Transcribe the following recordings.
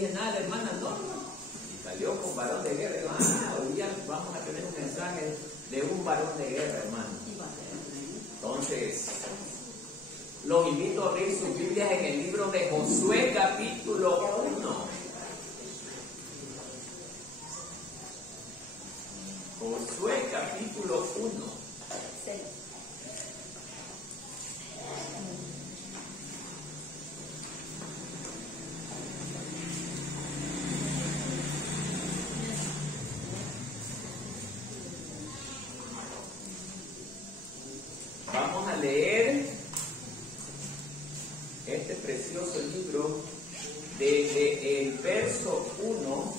dije nada a la hermana, no. Y salió con varón de guerra. Y digo, hoy día vamos a tener un mensaje de un varón de guerra, hermano. Entonces, los invito a abrir sus Biblias en el libro de Josué, capítulo 1. Josué, capítulo 1. Vamos a leer este precioso libro desde el verso 1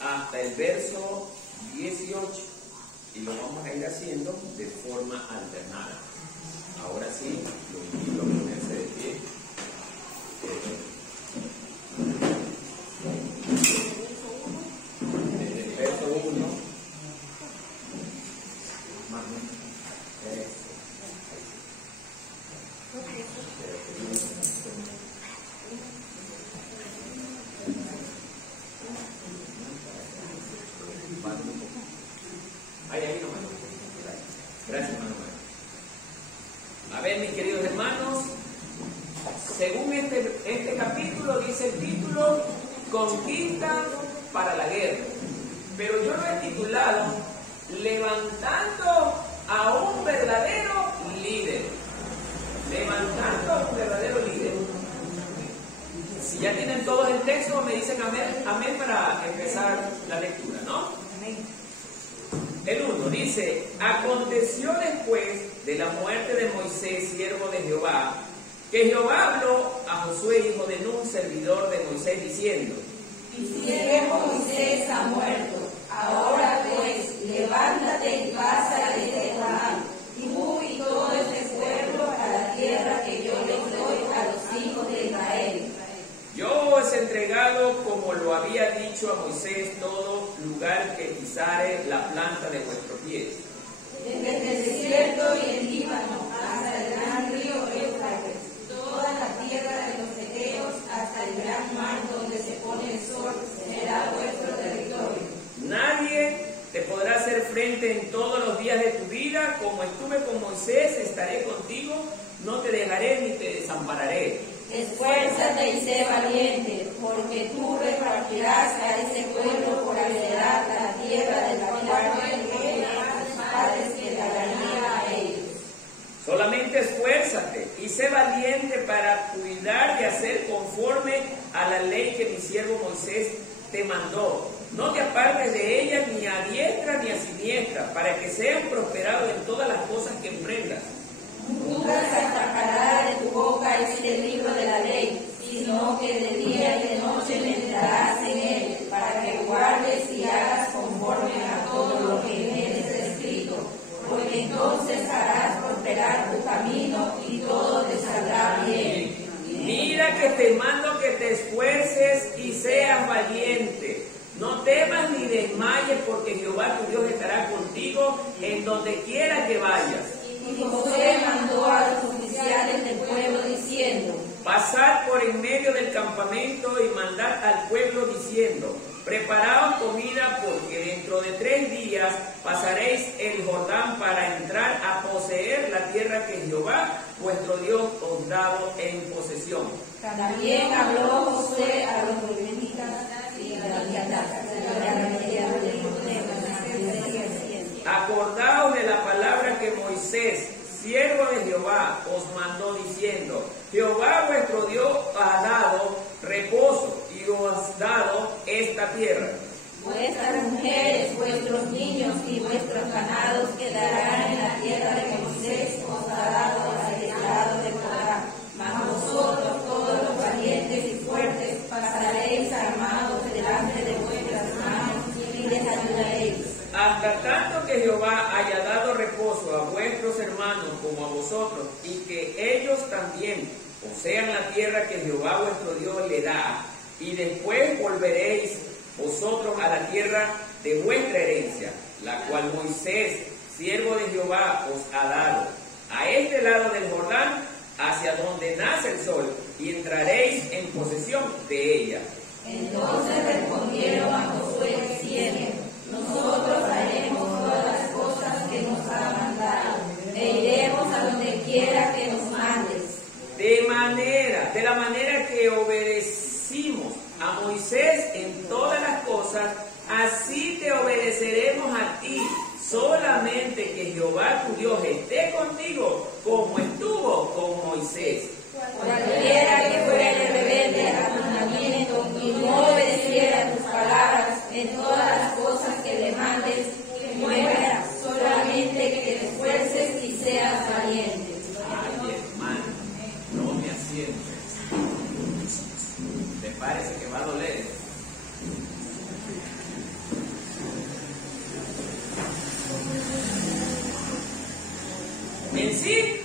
hasta el verso 18 y lo vamos a ir haciendo de forma alternada. Ahora sí, lo invito a ponerse de pie. Desde el verso 1. Gracias, hermano. A ver, mis queridos hermanos, según este capítulo dice el título, Conquista para la guerra. Pero yo lo he titulado, Levantando a un verdadero líder. Levantando a un verdadero líder. Si ya tienen todos el texto, me dicen amén para empezar la lectura, ¿no? Amén. El 1 dice, aconteció después de la muerte de Moisés, siervo de Jehová, que Jehová habló a Josué, hijo de Nun, servidor de Moisés, diciendo, mi siervo Moisés ha muerto, ahora pues, levántate y pasa desde Canaán, y tú y todo este pueblo a la tierra que yo les doy a los hijos de Israel. Yo os he entregado, como lo había dicho a Moisés, todo lugar que pisare la planta de vuestros pies. Desde el desierto y el Líbano hasta el gran río Éufrates, toda la tierra de los heteos hasta el gran mar donde se pone el sol, será vuestro territorio. Nadie te podrá hacer frente en todos los días de tu vida, como estuve con Moisés, estaré contigo, no te dejaré ni te desampararé. Esfuérzate y sé valiente, porque tú repartirás a ese pueblo por heredad la tierra de la cual tus padres que daría a ellos. Solamente esfuérzate y sé valiente para cuidar de hacer conforme a la ley que mi siervo Moisés te mandó. No te apartes de ella ni a diestra ni a siniestra, para que seas prosperado en todas las cosas que emprendas. Nunca se escapará de tu boca este libro de la ley, sino que de día y de noche meditarás en él, para que guardes y hagas conforme a todo lo que en él está escrito, porque entonces harás prosperar tu camino y todo te saldrá bien. Mira que te mando que te esfuerces y seas valiente. No temas ni desmayes, porque Jehová tu Dios estará contigo en donde quiera que vayas. Y Josué mandó a los oficiales del pueblo diciendo, pasad por en medio del campamento y mandad al pueblo diciendo, preparaos comida, porque dentro de 3 días pasaréis el Jordán para entrar a poseer la tierra que Jehová vuestro Dios os dado en posesión. También habló Josué a los movimientistas y a acordaos de la palabra que Moisés, siervo de Jehová, os mandó diciendo, Jehová vuestro Dios ha dado reposo y os ha dado esta tierra. Vuestras mujeres, vuestros niños y vuestros ganados quedarán en la tierra que Moisés os ha dado al lado de Jordán. Mas vosotros, todos los valientes y fuertes, pasaréis armados delante de vuestras manos y les ayudaréis. Hasta tanto que Jehová haya dado reposo a vuestros hermanos como a vosotros, y que ellos también posean la tierra que Jehová vuestro Dios le da, y después volveréis vosotros a la tierra de vuestra herencia, la cual Moisés, siervo de Jehová, os ha dado, a este lado del Jordán, hacia donde nace el sol, y entraréis en posesión de ella. Entonces respondieron a Josué diciendo: nosotros haremos todas las cosas que nos ha mandado, e iremos a donde quiera que nos mandes. De la manera que obedecimos a Moisés en todas las cosas, así te obedeceremos a ti. Solamente que Jehová tu Dios esté contigo, como estuvo con Moisés. Cualquiera que fuere rebelde a tu mandamiento y no obedeciera tus palabras en todas las cosas que le mandes, que muera. Solamente que te esfuerces y seas valiente. Ay, hermano, no me asientes. ¿Te parece que va a doler? En sí,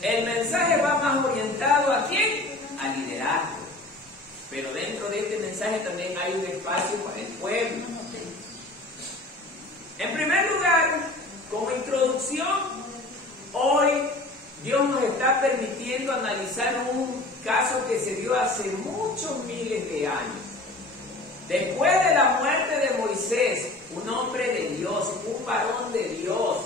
el mensaje va más orientado ¿a quién? Al liderazgo. Pero dentro de este mensaje también hay un espacio para el pueblo. En primer lugar, como introducción, hoy Dios nos está permitiendo analizar un caso que se dio hace muchos miles de años. Después de la muerte de Moisés, un hombre de Dios, un varón de Dios.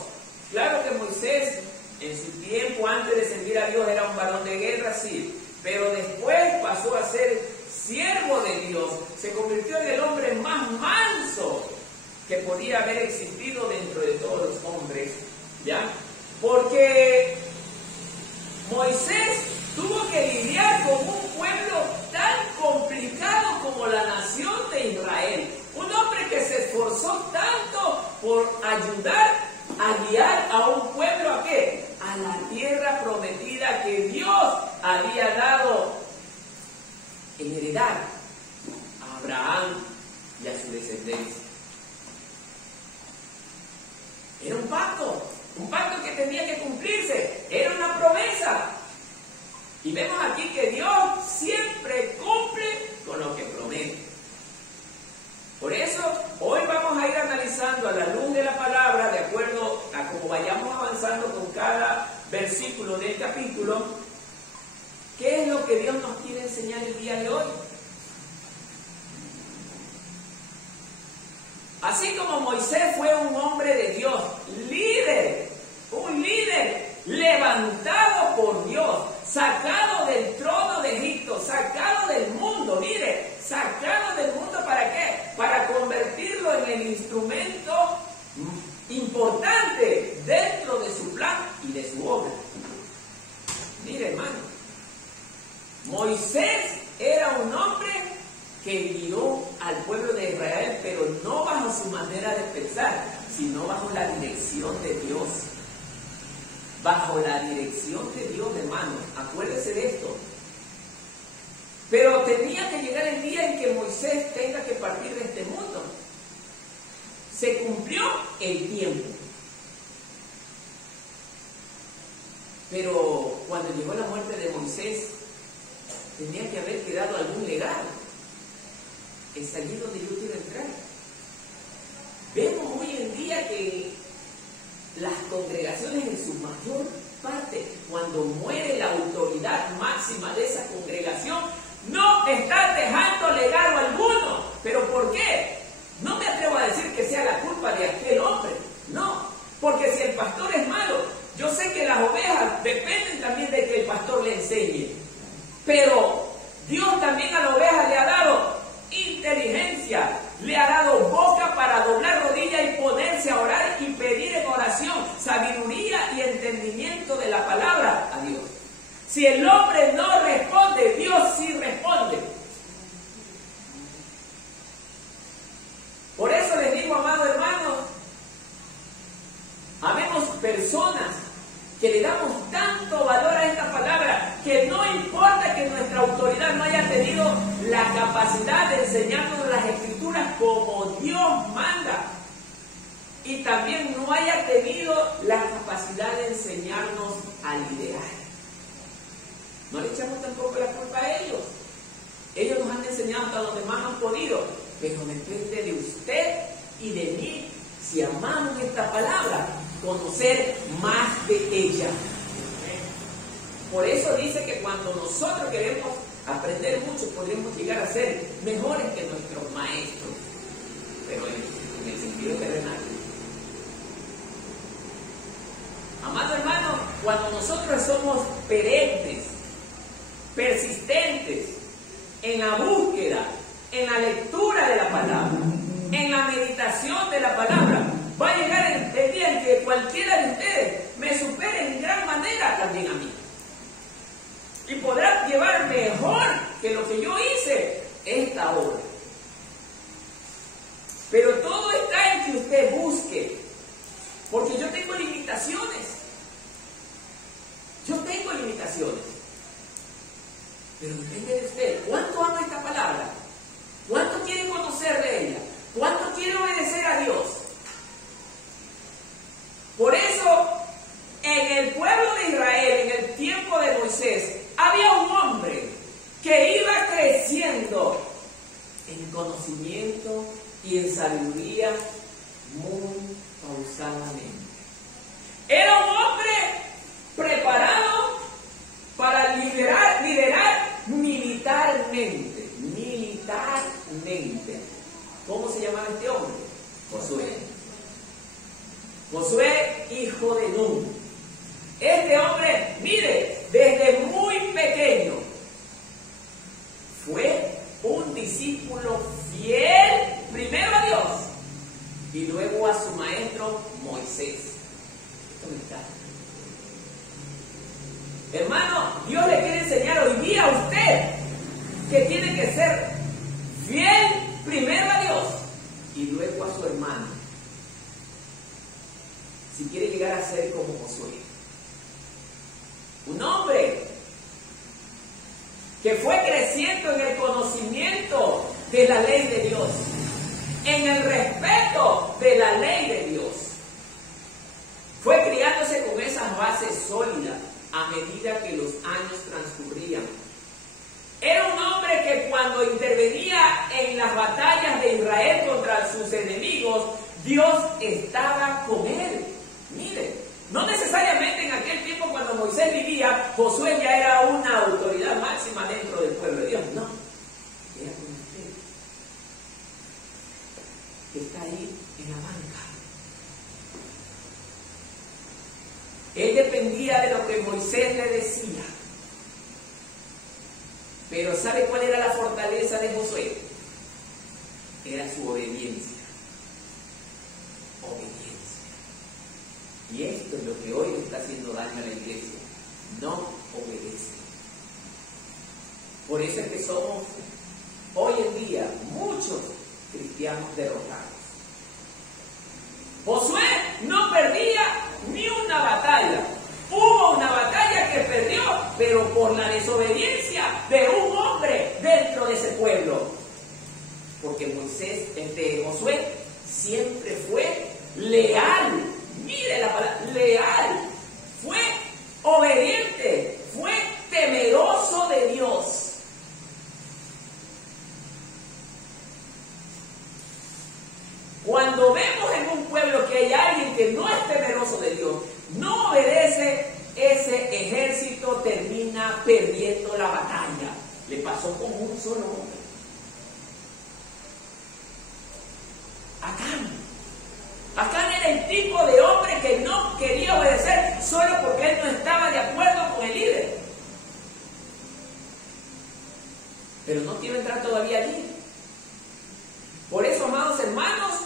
Claro que Moisés, en su tiempo antes de servir a Dios, era un varón de guerra, sí, pero después pasó a ser siervo de Dios, se convirtió en el hombre más manso que podía haber existido dentro de todos los hombres, ¿ya? Porque Moisés tuvo que lidiar con un pueblo tan complicado como la nación de Israel, un hombre que se esforzó tanto por ayudar a guiar a un pueblo ¿a qué? A la tierra prometida que Dios había dado en heredad a Abraham y a su descendencia. Era un pacto que tenía que cumplirse, era una promesa. Y vemos aquí que Dios siempre cumple con lo que promete. Por eso, hoy vamos a ir analizando a la luz de la palabra, de acuerdo a cómo vayamos avanzando con cada versículo del capítulo, qué es lo que Dios nos quiere enseñar el día de hoy. Así como Moisés fue un hombre de Dios, un líder levantado por Dios, sacado del trono de Egipto, sacado del mundo, sacado del mundo ¿para qué? Para convertirlo en el instrumento importante dentro de su plan y de su obra. Mire, hermano, Moisés era un hombre que guió al pueblo de Israel, pero no bajo su manera de pensar, sino bajo la dirección de Dios. Bajo la dirección de Dios, hermano. Acuérdese de esto. Pero tenía que llegar el día en que Moisés tenga que partir de este mundo. Se cumplió el tiempo. Pero cuando llegó la muerte de Moisés, tenía que haber quedado algún legado. Es allí donde yo quiero entrar. Vemos hoy en día que las congregaciones en su mayor parte, cuando muere la autoridad máxima de esa congregación, no están dejando legado alguno. ¿Pero por qué? No me atrevo a decir que sea la culpa de aquel hombre, no, porque si el pastor es malo, yo sé que las ovejas dependen también de que el pastor le enseñe, pero Dios también a la oveja le ha dado inteligencia, le ha dado boca para doblar rodillas y ponerse a orar y pedir en oración sabiduría y entendimiento de la palabra a Dios. Si el hombre no responde, Dios sí responde. Por eso les digo, amados hermanos, habemos personas que le damos tanto valor a esta palabra que no importa que nuestra autoridad no haya tenido la capacidad de enseñarnos las escrituras como Dios manda, y también no haya tenido la capacidad de enseñarnos a liderar. No le echamos tampoco la culpa a ellos. Ellos nos han enseñado hasta donde más han podido, pero depende de usted y de mí, si amamos esta palabra, conocer más de ella. Por eso dice que cuando nosotros queremos aprender mucho, podríamos llegar a ser mejores que nuestros maestros, pero en el sentido terrenal. Amado hermano, cuando nosotros somos perenne, persistentes en la búsqueda, en la lectura de la palabra, en la meditación de la palabra, va a llegar el día en que cualquiera de ustedes me supere en gran manera también a mí. Y podrá llevar mejor que lo que yo hice esta obra. Pero todo está en que usted busque, porque yo tengo limitaciones. Yo tengo limitaciones. Pero depende de usted. ¿Cuánto ama esta palabra? ¿Cuánto quiere conocer de ella? ¿Cuánto quiere obedecer a Dios? Por eso, en el pueblo de Israel, en el tiempo de Moisés, había un hombre que iba creciendo en conocimiento y en sabiduría muy pausadamente. Era un hombre preparado para liderar militarmente. ¿Cómo se llamaba este hombre? Josué. Josué, hijo de Nun. Este hombre, mire, desde muy pequeño fue un discípulo fiel primero a Dios y luego a su maestro Moisés. ¿Dónde está? Hermano, Dios le quiere enseñar hoy día a usted que tiene que ser fiel primero a Dios y luego a su hermano, si quiere llegar a ser como Josué. Un hombre que fue creciendo en el conocimiento de la ley de Dios, en el respeto de la ley de Dios. Fue criándose con esas bases sólidas a medida que los años transcurrían. Era un hombre que cuando intervenía en las batallas de Israel contra sus enemigos, Dios estaba con él. Mire, no necesariamente en aquel tiempo cuando Moisés vivía, Josué ya era una autoridad máxima dentro del pueblo de Dios. No, era con usted, que está ahí en la banca. Él dependía de lo que Moisés le decía. Pero ¿sabe cuál era la fortaleza de Josué? Era su obediencia. Y esto es lo que hoy le está haciendo daño a la iglesia. No obedece. Por eso es que somos hoy en día muchos cristianos derrotados. Josué no perdía ni una batalla. Hubo una batalla que perdió, pero por la desobediencia de un hombre dentro de ese pueblo. Porque Josué siempre fue leal. Mire la palabra, leal. Fue obediente, fue temeroso de Dios. Cuando vemos en un pueblo que hay alguien que no es temeroso de Dios, no obedece, ese ejército termina perdiendo la batalla. Le pasó con un solo hombre. Acán era el tipo de hombre que no quería obedecer solo porque él no estaba de acuerdo con el líder. Pero no quiero entrar todavía allí. Por eso, amados hermanos,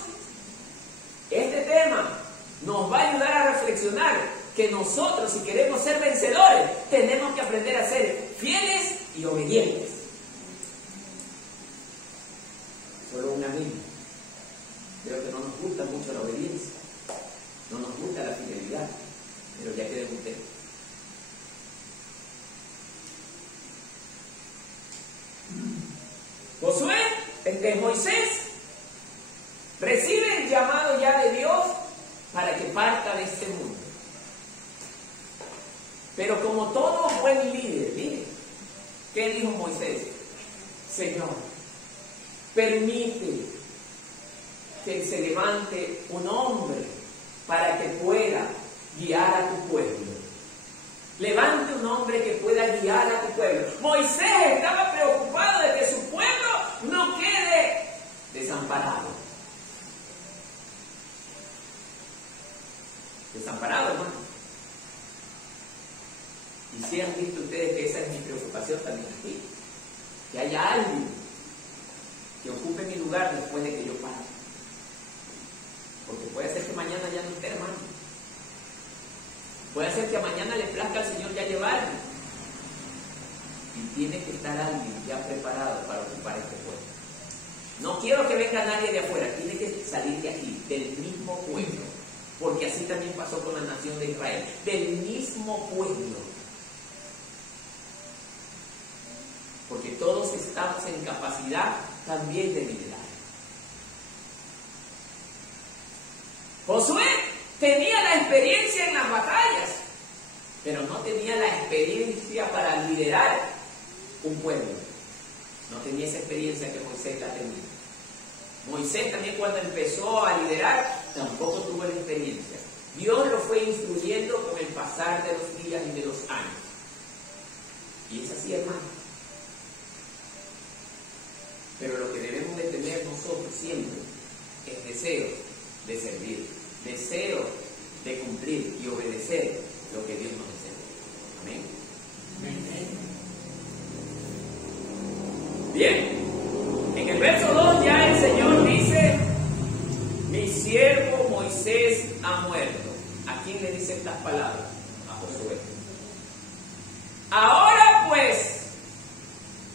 este tema nos va a ayudar a reflexionar que nosotros, si queremos ser vencedores, tenemos que aprender a ser fieles y obedientes. Solo un amigo. Creo que no nos gusta mucho la obediencia, no nos gusta la fidelidad, pero ya quedó usted. Moisés recibe el llamado ya de Dios para que parta de este mundo. Pero como todo buen líder, ¿qué dijo Moisés? Señor, permite que se levante un hombre para que pueda guiar a tu pueblo. Levante un hombre que pueda guiar a tu pueblo. Moisés estaba preocupado de que su pueblo no quede desamparado. Desamparado, hermano. Y si han visto ustedes que esa es mi preocupación también aquí. Que haya alguien que ocupe mi lugar después de que yo pase. Porque puede ser que mañana ya no esté, hermano. Puede ser que mañana le plazca al Señor ya llevarme. Y tiene que estar alguien ya preparado para ocupar este puesto. No quiero que venga nadie de afuera, tiene que salir de aquí, del mismo pueblo. Porque así también pasó con la nación de Israel. Del mismo pueblo. Porque todos estamos en capacidad también de liderar. Josué tenía la experiencia en las batallas, pero no tenía la experiencia para liderar un pueblo. No tenía esa experiencia que Moisés la tenía. Moisés también cuando empezó a liderar, tampoco tuvo la experiencia. Dios lo fue instruyendo con el pasar de los días y de los años. Y es así, hermano. Pero lo que debemos de tener nosotros siempre es deseo de servir, deseo de cumplir y obedecer lo que Dios nos desea. Amén. Bien, en el verso 2 ya el Señor dice: mi siervo Moisés ha muerto. ¿A quién le dice estas palabras? A Josué. Ahora pues,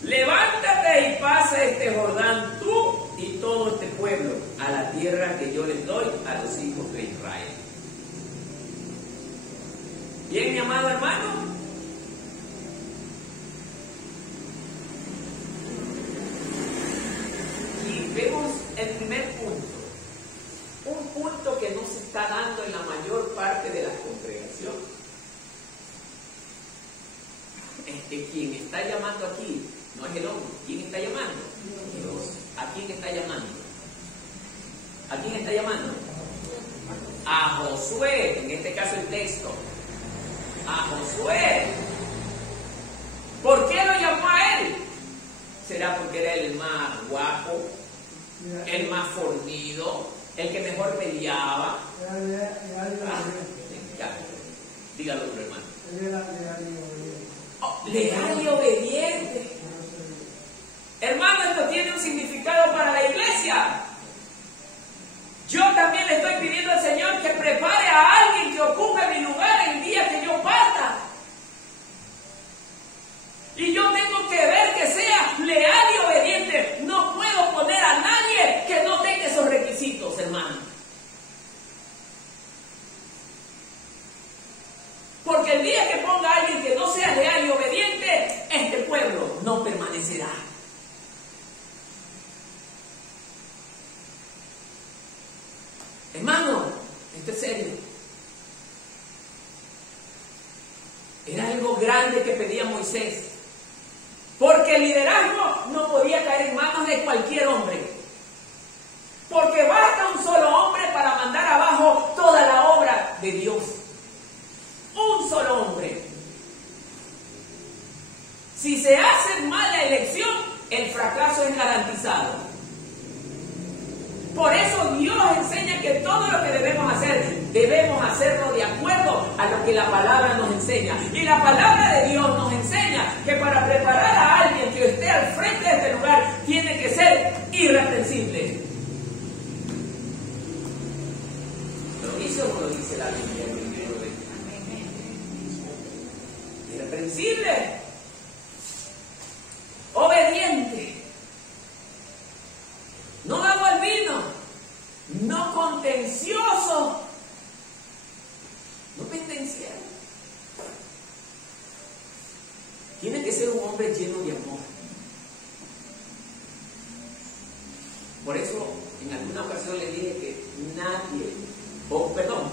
levántate y pasa este Jordán, tú y todo este pueblo, a la tierra que yo les doy a los hijos de Israel. Bien, mi amado hermano. Y vemos el primer punto. Un punto que no se está dando en la mayor parte de las congregaciones. Quien está llamando aquí no es el hombre. ¿Quién está llamando? Dios. ¿A quién está llamando? ¿A quién está llamando? A Josué, en este caso el texto. A Josué. ¿Por qué lo llamó a él? ¿Será porque era el más guapo, el más fornido, el que mejor peleaba? Dígalo tú, hermano. Leal y obediente. Hermano, esto tiene un significado para la iglesia. Yo también le estoy pidiendo al Señor que prepare a alguien que ocupe mi lugar el día que yo parta. Y yo tengo que ver que sea leal y obediente. No puedo poner a nadie que no tenga esos requisitos, hermano. Porque el día que ponga a alguien que no sea leal y obediente, este pueblo no permanecerá. Hermano, esto es serio. Era algo grande que pedía Moisés. Porque el liderazgo no podía caer en manos de cualquier hombre. Porque basta un solo hombre para mandar abajo toda la obra de Dios. Un solo hombre. Si se hace mala elección, el fracaso es garantizado. Por eso Dios enseña que todo lo que debemos hacerlo de acuerdo a lo que la palabra nos enseña. Y la palabra de Dios nos enseña que para preparar a alguien que esté al frente de este lugar, tiene que ser irreprensible. ¿Lo dice o no lo dice la Biblia? Irreprensible, obediente, no dado al vino, no contencioso, no pendenciero. Tiene que ser un hombre lleno de amor. Por eso en alguna ocasión le dije que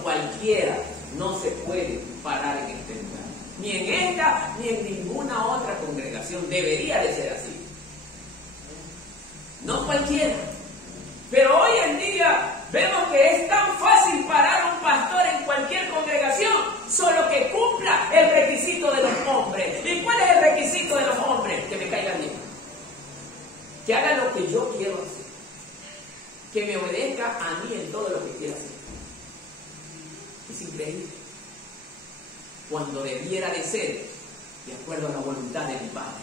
cualquiera no se puede parar en este lugar. Ni en esta, ni en ninguna otra congregación debería de ser así. no cualquiera. Pero hoy en día vemos que es tan fácil parar a un pastor en cualquier congregación, solo que cumpla el requisito de los hombres. ¿Y cuál es el requisito de los hombres? Que me caiga bien, que haga lo que yo quiero hacer, que me obedezca a mí en todo lo que quiera hacer. Es increíble, cuando debiera de ser de acuerdo a la voluntad de mi Padre.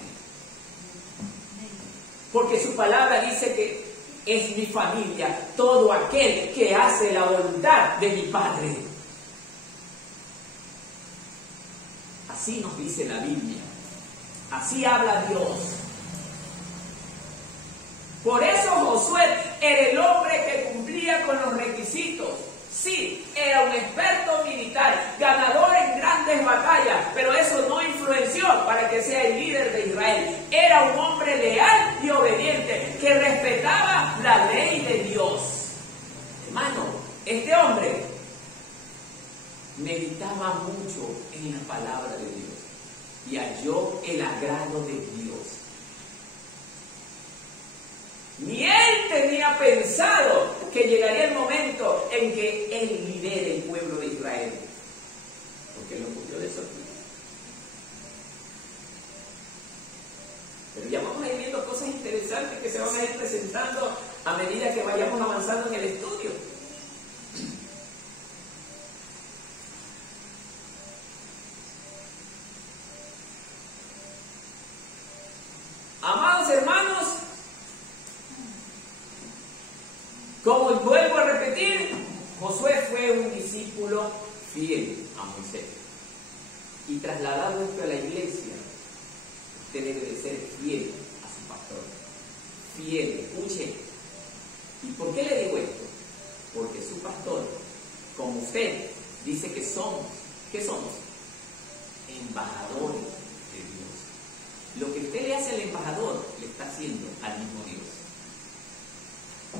Porque su palabra dice que es mi familia todo aquel que hace la voluntad de mi Padre. Así nos dice la Biblia, así habla Dios. Por eso Josué era el hombre que cumplía con los requisitos. Sí, era un experto militar, ganador en grandes batallas, pero eso no influenció para que sea el líder de Israel. Era un hombre leal y obediente, que respetaba la ley de Dios. Hermano, este hombre meditaba mucho en la palabra de Dios y halló el agrado de Dios. Ni él tenía pensado que llegaría el momento en que él lidere el pueblo de Israel, porque lo cogió de sorpresa. Pero ya vamos a ir viendo cosas interesantes que se van a ir presentando a medida que vayamos avanzando en el estudio. Amados hermanos, como vuelvo a repetir, Josué fue un discípulo fiel a Moisés. Y trasladado esto a la iglesia, usted debe de ser fiel a su pastor. Fiel, escuche. ¿Y por qué le digo esto? Porque su pastor, como usted, dice que somos. ¿Qué somos? Embajadores de Dios. Lo que usted le hace al embajador, le está haciendo al mismo Dios.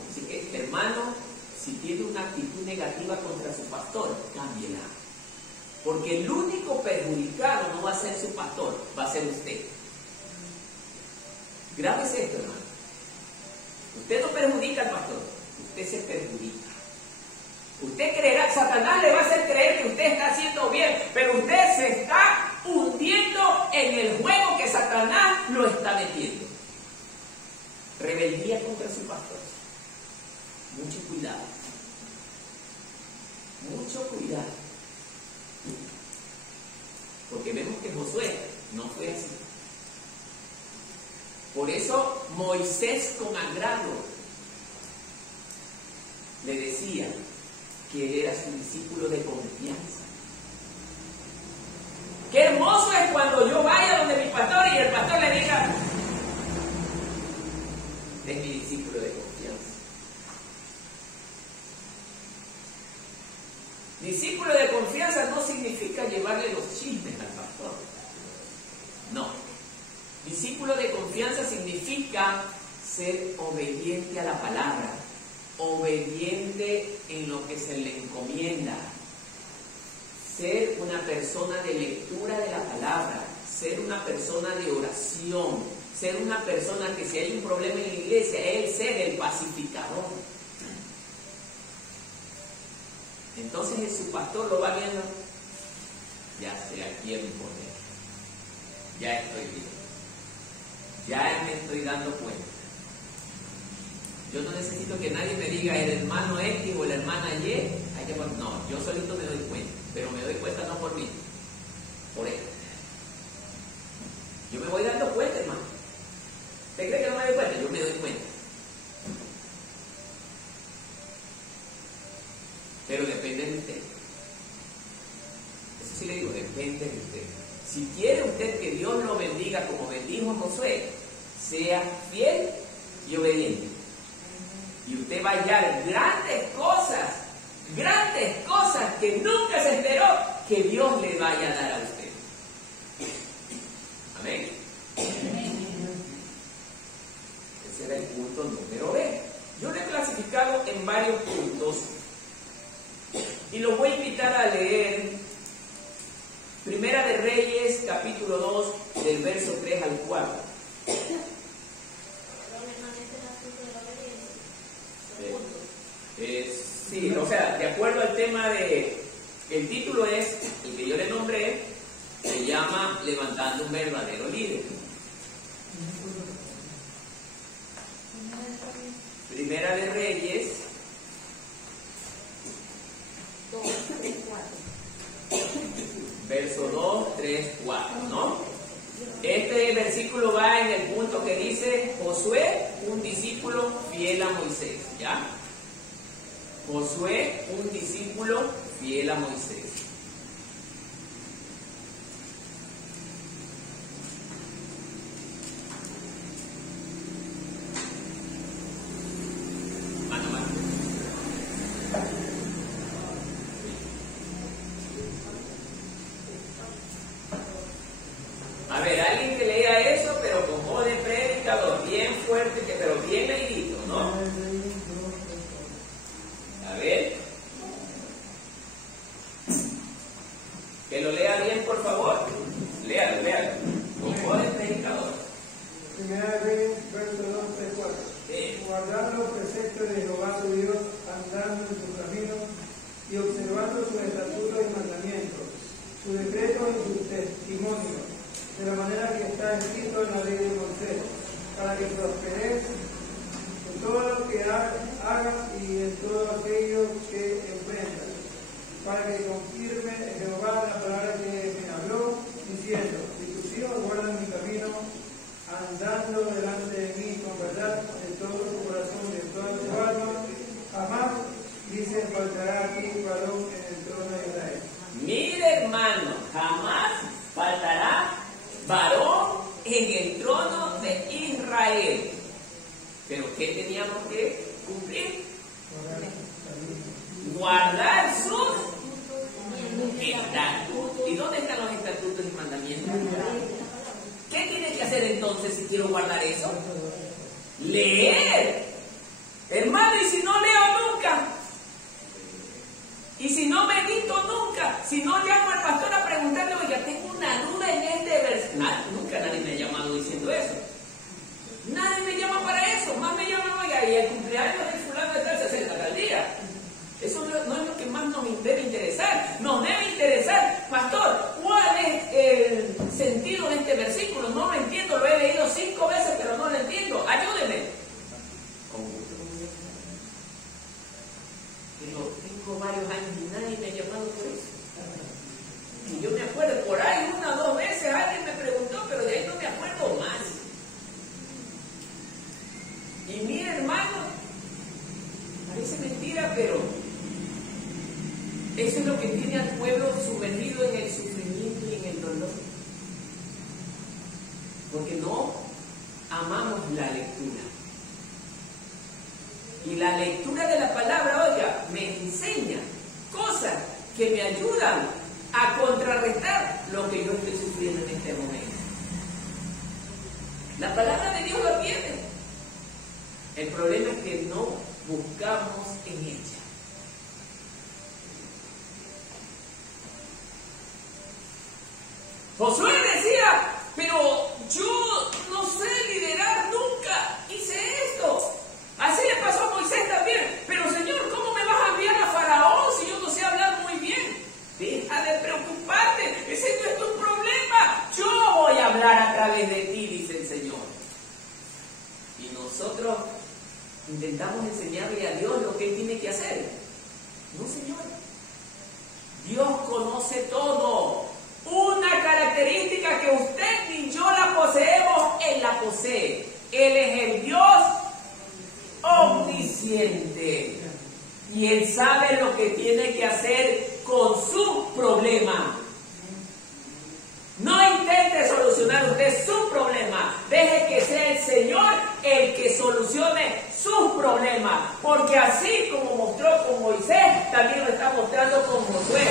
Así que, hermano, si tiene una actitud negativa contra su pastor, cámbiela. Porque el único perjudicado no va a ser su pastor, va a ser usted. Grábese esto, hermano. Usted no perjudica al pastor, usted se perjudica. Usted creerá, Satanás le va a hacer creer que usted está haciendo bien, pero usted se está hundiendo en el juego que Satanás lo está metiendo. Rebeldía contra su pastor. Mucho cuidado. Mucho cuidado. Porque vemos que Josué no fue así. Por eso Moisés con agrado le decía que él era su discípulo de confianza. Qué hermoso es cuando yo vaya donde mi pastor y el pastor le diga: es mi discípulo de confianza. Discípulo de confianza no significa llevarle los chismes al pastor. No. Discípulo de confianza significa ser obediente a la palabra, obediente en lo que se le encomienda, ser una persona de lectura de la palabra, ser una persona de oración, ser una persona que si hay un problema en la iglesia, él ser el pacificador. Entonces su pastor lo va viendo, ya sé a quién poner, ya estoy bien, ya me estoy dando cuenta. Yo no necesito que nadie me diga el hermano X o la hermana Y, hay que poner, no, yo solito me doy cuenta, pero me doy cuenta no por mí, por él. Yo me voy dando cuenta, hermano. ¿Usted cree que no me doy cuenta? Yo me doy cuenta. Pero depende de usted. Eso sí le digo, depende de usted. Si quiere usted que Dios lo bendiga como bendijo a Josué, sea fiel y obediente. Y usted va a hallar grandes cosas que nunca se esperó que Dios le vaya a dar a usted. Amén. Ese era el punto número B. Yo lo he clasificado en varios puntos y los voy a invitar a leer Primera de Reyes, capítulo 2, del verso 3 al 4. Sí, o sea, de acuerdo al tema de... El título es, el que yo le nombré, se llama Levantando un verdadero líder. Primera de Reyes, 2, 3, 4. verso 2, 3, 4, ¿no? Este versículo va en el punto que dice Josué, un discípulo fiel a Moisés, ¿ya? Josué, un discípulo fiel a Moisés. A ver, alguien que lea eso, pero con voz de predicador, bien fuerte, pero bien leidito, ¿no? A ver. Que lo lea bien, por favor. Léalo, léalo. Con voz de predicador. Primera de Reyes, verso 2, 3, 4. Sí. Guardar los preceptos de Jehová tu Dios, andando en sus caminos y observando sus estatutos y mandamientos, sus decretos y sus testimonios, de la manera que está escrito en la ley de Moisés, para que prosperes en todo lo que hagas y en todo aquello que emprendas, para que confirme Jehová la palabra que me habló, diciendo: si tus hijos guardan mi camino, andando delante de mí con verdad, de todo tu corazón, de toda tu alma, jamás, dice, faltará a ti varón en el trono de Israel. Mire, hermano, jamás faltará varón en el trono de Israel. Pero ¿qué teníamos que cumplir? Guardar sus estatutos. ¿Y dónde están los estatutos y mandamientos? ¿Qué tiene que hacer entonces si quiero guardar eso? Leer. Hermano, y si no leo nunca, y si no medito nunca, si no llamo al pastor a preguntarle: oiga, tengo una duda en este versículo. Nunca nadie me ha llamado diciendo eso. Nadie me llama para eso. Más me llaman: oiga, y el cumpleaños de fulano de tal se acerca tal día. Eso no es lo que más nos debe interesar. Nos debe interesar: pastor, ¿cuál es el sentido de este versículo? No lo entiendo, lo he leído 5 veces, pero no lo entiendo. Ayúdeme. Con gusto. Pero tengo varios años y nadie me ha llamado por eso. Y yo me acuerdo, por ahí 1 o 2 veces alguien me preguntó, pero de ahí no me acuerdo más. Y mire, hermano, parece mentira, pero eso es lo que tiene al pueblo sumergido en el sufrimiento y en el dolor. Porque no amamos la lectura. Y la lectura de la palabra, oiga, me enseña cosas que me ayudan a contrarrestar lo que yo estoy sufriendo en este momento. La palabra de Dios lo tiene. El problema es que no buscamos en ella. Josué decía: pero yo no sé liderar, nunca hice esto. Así le pasó a Moisés también. Pero Señor, ¿cómo me vas a enviar a Faraón si yo no sé hablar muy bien? Deja de preocuparte, ese no es tu problema. Yo voy a hablar a través de ti, dice el Señor. Y nosotros intentamos enseñarle a Dios lo que Él tiene que hacer. No, Señor. Dios conoce todo. Una característica que usted ni yo la poseemos, Él la posee. Él es el Dios omnisciente. Y Él sabe lo que tiene que hacer con su problema. No intente solucionar usted su problema. Deje que sea el Señor el que solucione sus problemas. Porque así como mostró con Moisés, también lo está mostrando con Josué.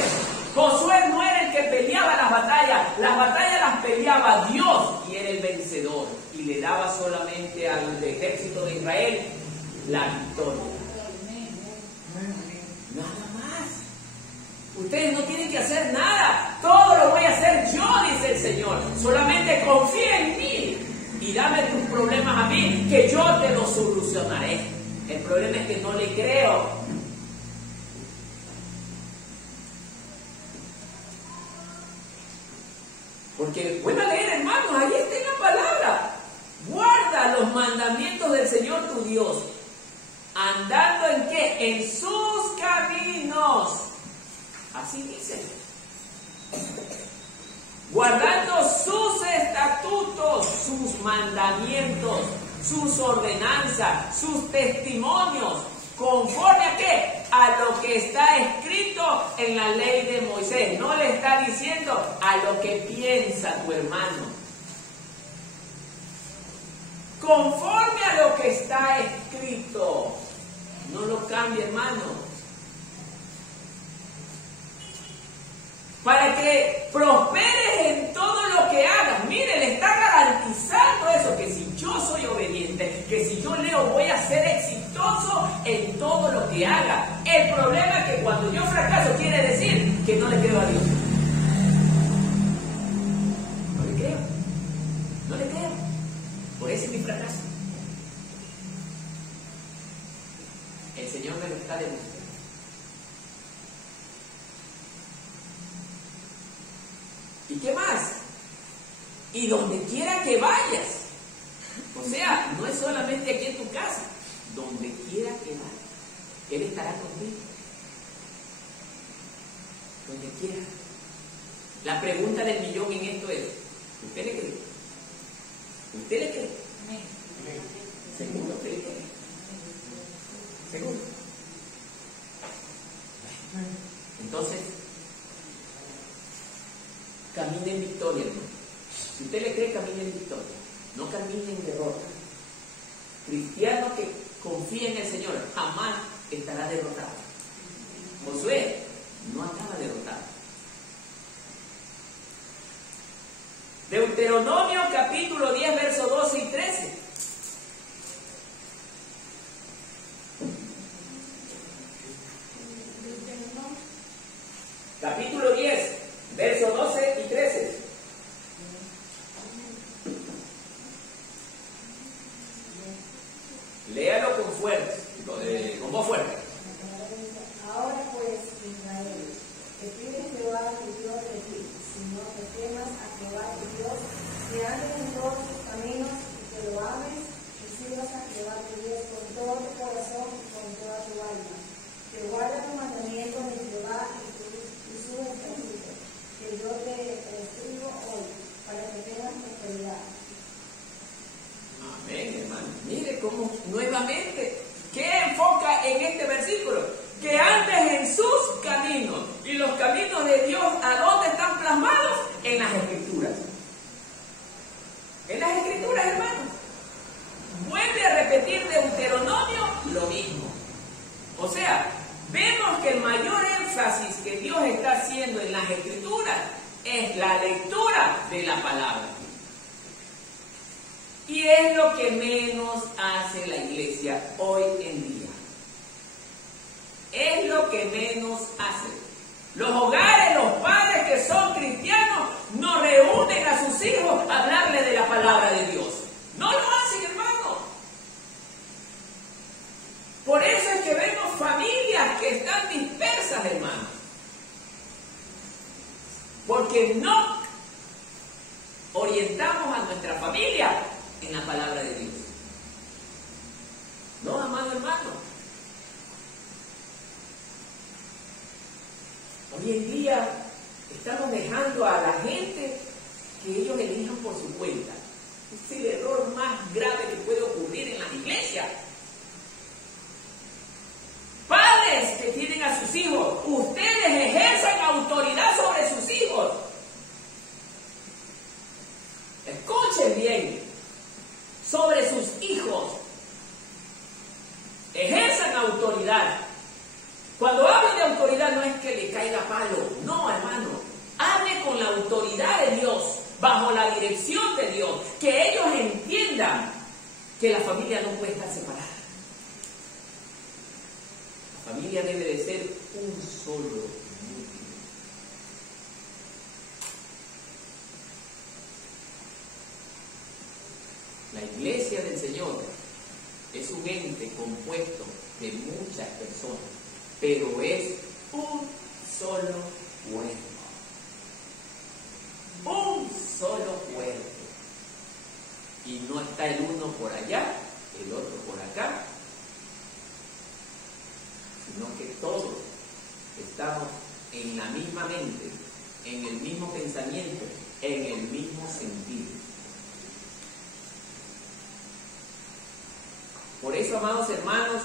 Josué no era el que peleaba las batallas las peleaba Dios, y era el vencedor, y le daba solamente al ejército de Israel la victoria. Nada más. Ustedes no tienen que hacer nada, todo lo voy a hacer yo, dice el Señor. Solamente confía en mí y dame tus problemas a mí, que yo te los solucionaré. El problema es que no le creo. Porque vuelve a leer, hermanos, ahí está en la palabra. Guarda los mandamientos del Señor tu Dios, andando ¿en qué? En sus caminos. Así dice. Guardando sus estatutos, sus mandamientos, sus ordenanzas, sus testimonios, ¿conforme a qué? A lo que está escrito en la ley de Moisés. No le está diciendo a lo que piensa tu hermano. Conforme a lo que está escrito. No lo cambie, hermano. Para que prosperes en todo lo que hagas. Mire, le está garantizando eso, que si yo soy obediente, que si yo leo voy a ser exitoso en todo lo que haga. El problema es que cuando yo fracaso quiere decir que no le creo a Dios. No le creo. No le creo. Por ese es mi fracaso. El Señor me lo está demostrando. ¿Y qué más? Y donde quiera que vayas. O sea, no es solamente aquí en tu casa. Donde quiera que vayas, Él estará contigo. Donde quiera. La pregunta del millón en esto es, ¿usted le cree? ¿Usted le cree? ¿Seguro usted le cree? ¿Seguro? Entonces, camine en victoria, hermano. Si usted le cree, camine en victoria. No camine en derrota. Cristiano que confía en el Señor jamás estará derrotado. Josué no acaba derrotado. Deuteronomio capítulo 10, versos 12 y 13. Capítulo 10, versos 12 y 13. Léalo con fuerza, con voz fuerte. Ahora pues, Israel, que pide Jehová tu Dios de ti, sino que temas a Jehová tu Dios, que andes en todos tus caminos y que lo ames, y sigas a Jehová tu Dios con todo tu corazón y con toda tu alma. Que guarda los mandamientos de Jehová y sus estatutos, que yo te prescribo hoy, para que tengas prosperidad. Amén, hermano. Mire cómo nuevamente, ¿qué enfoca en este versículo? Que andes en sus caminos. Y los caminos de Dios, ¿a dónde están plasmados? En las Escrituras. En las Escrituras, hermano. Vuelve a repetir Deuteronomio lo mismo. O sea, vemos que el mayor énfasis que Dios está haciendo en las Escrituras es la lectura de la palabra. Y es lo que menos hace la iglesia hoy en día. Es lo que menos hace. Los hogares, los padres que son cristianos, no reúnen a sus hijos a hablarle de la palabra de Dios. No lo hacen, hermano. Por eso es que vemos familias que están dispersas, hermano. Porque no orientamos a nuestra familia en la palabra de Dios. No, amado hermano. Hoy en día estamos dejando a la gente que ellos elijan por su cuenta. Es el error más grave que puede ocurrir en las iglesias. Padres que tienen a sus hijos, ustedes ejerzan autoridad sobre sus hijos. Escuchen bien, sobre sus hijos. Ejerzan autoridad. Cuando hablo de autoridad no es que le caiga palo, no, hermano. Hable con la autoridad de Dios, bajo la dirección de Dios, que ellos entiendan que la familia no puede estar separada. La familia debe de ser un solo núcleo. La iglesia del Señor es un ente compuesto de muchas personas, pero es un solo cuerpo. Un solo cuerpo. Y no está el uno por allá, el otro por acá, sino que todos estamos en la misma mente, en el mismo pensamiento, en el mismo sentido. Por eso, amados hermanos,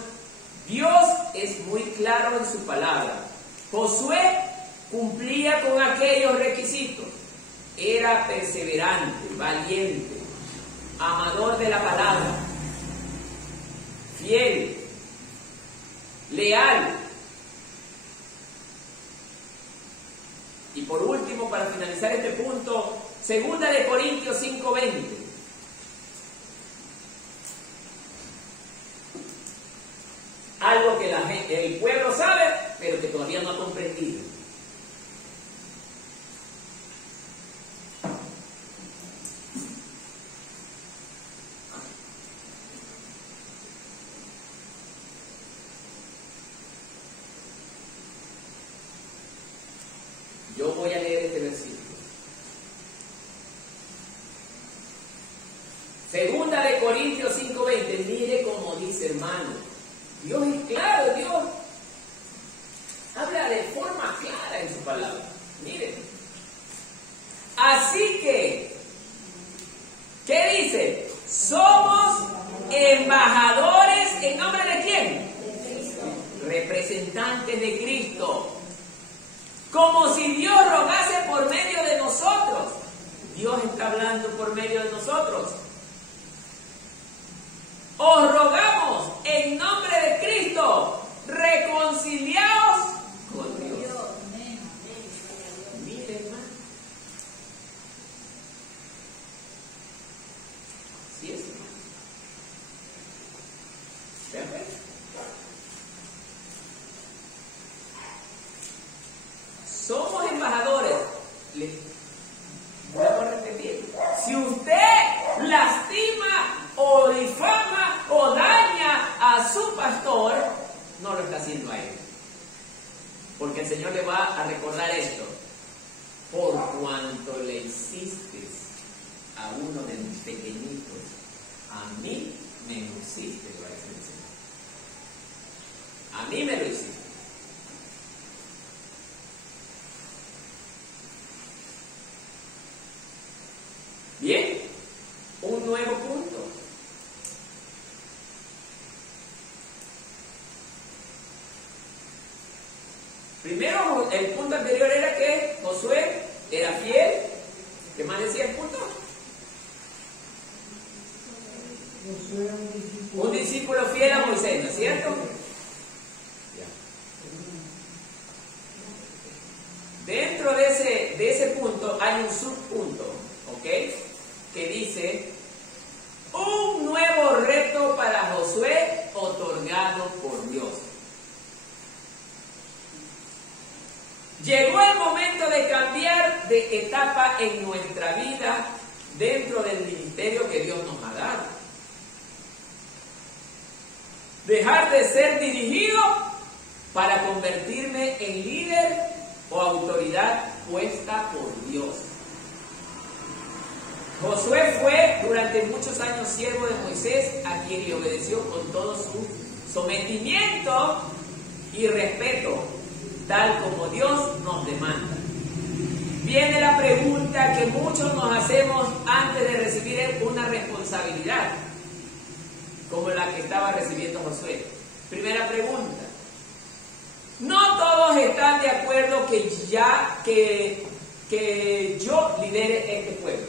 Dios es muy claro en su palabra. Josué cumplía con aquellos requisitos. Era perseverante, valiente, amador de la palabra, fiel, leal. Y por último, para finalizar este punto, 2 Corintios 5:20. Algo que el pueblo sabe, pero que todavía no ha comprendido. Yo voy a leer este versículo. 2 Corintios 5:20. Mire cómo dice, hermano. Dios es claro, Dios habla de forma clara en su palabra. Miren. Así que, ¿qué dice? Somos embajadores en nombre de quién? De Cristo. Representantes de Cristo. Como si Dios rogase por medio de nosotros. Dios está hablando por medio de nosotros. Os rogamos en nombre de Cristo, reconciliaos con Dios. Mire, hermano. Sí es, hermano. ¿Ven, pues? Somos embajadores. Vuelvo a repetir. Si usted lastima o difama o daña a su pastor, no lo está haciendo a él. Porque el Señor le va a recordar esto. Por cuanto le hiciste a uno de mis pequeñitos, a mí me lo hiciste, va a decir el Señor. A mí me lo hiciste. Bien, un nuevo punto. Primero, el punto anterior era que Josué era fiel. ¿Qué más decía el punto? Josué era Un discípulo fiel a Moisés, ¿no es cierto? Dentro de ese punto hay un subpunto, ¿ok? Que dice, un nuevo reto para Josué otorgado por Dios. Llegó el momento de cambiar de etapa en nuestra vida dentro del ministerio que Dios nos ha dado. Dejar de ser dirigido para convertirme en líder o autoridad puesta por Dios. Josué fue durante muchos años siervo de Moisés, a quien le obedeció con todo su sometimiento y respeto, tal como Dios nos demanda. Viene la pregunta que muchos nos hacemos antes de recibir una responsabilidad, como la que estaba recibiendo Josué. Primera pregunta. No todos están de acuerdo que yo lidere este pueblo.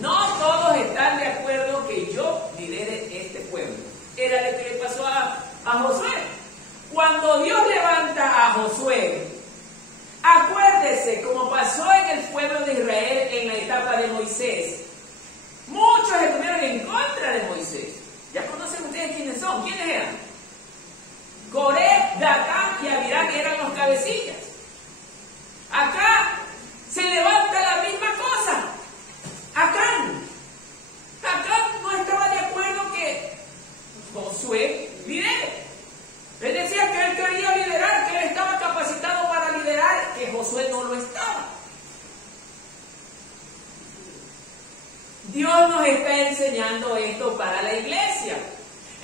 No todos están de acuerdo que yo lidere este pueblo. Era lo que le pasó a Josué. Cuando Dios levanta a Josué, acuérdese como pasó en el pueblo de Israel en la etapa de Moisés. Muchos estuvieron en contra de Moisés. Ya conocen ustedes quiénes son. ¿Quiénes eran? Coré, Datán y Abiram eran los cabecillas. Acá se levanta la misma cosa. Acán no estaba de acuerdo que Josué lidere. enseñando esto para la iglesia.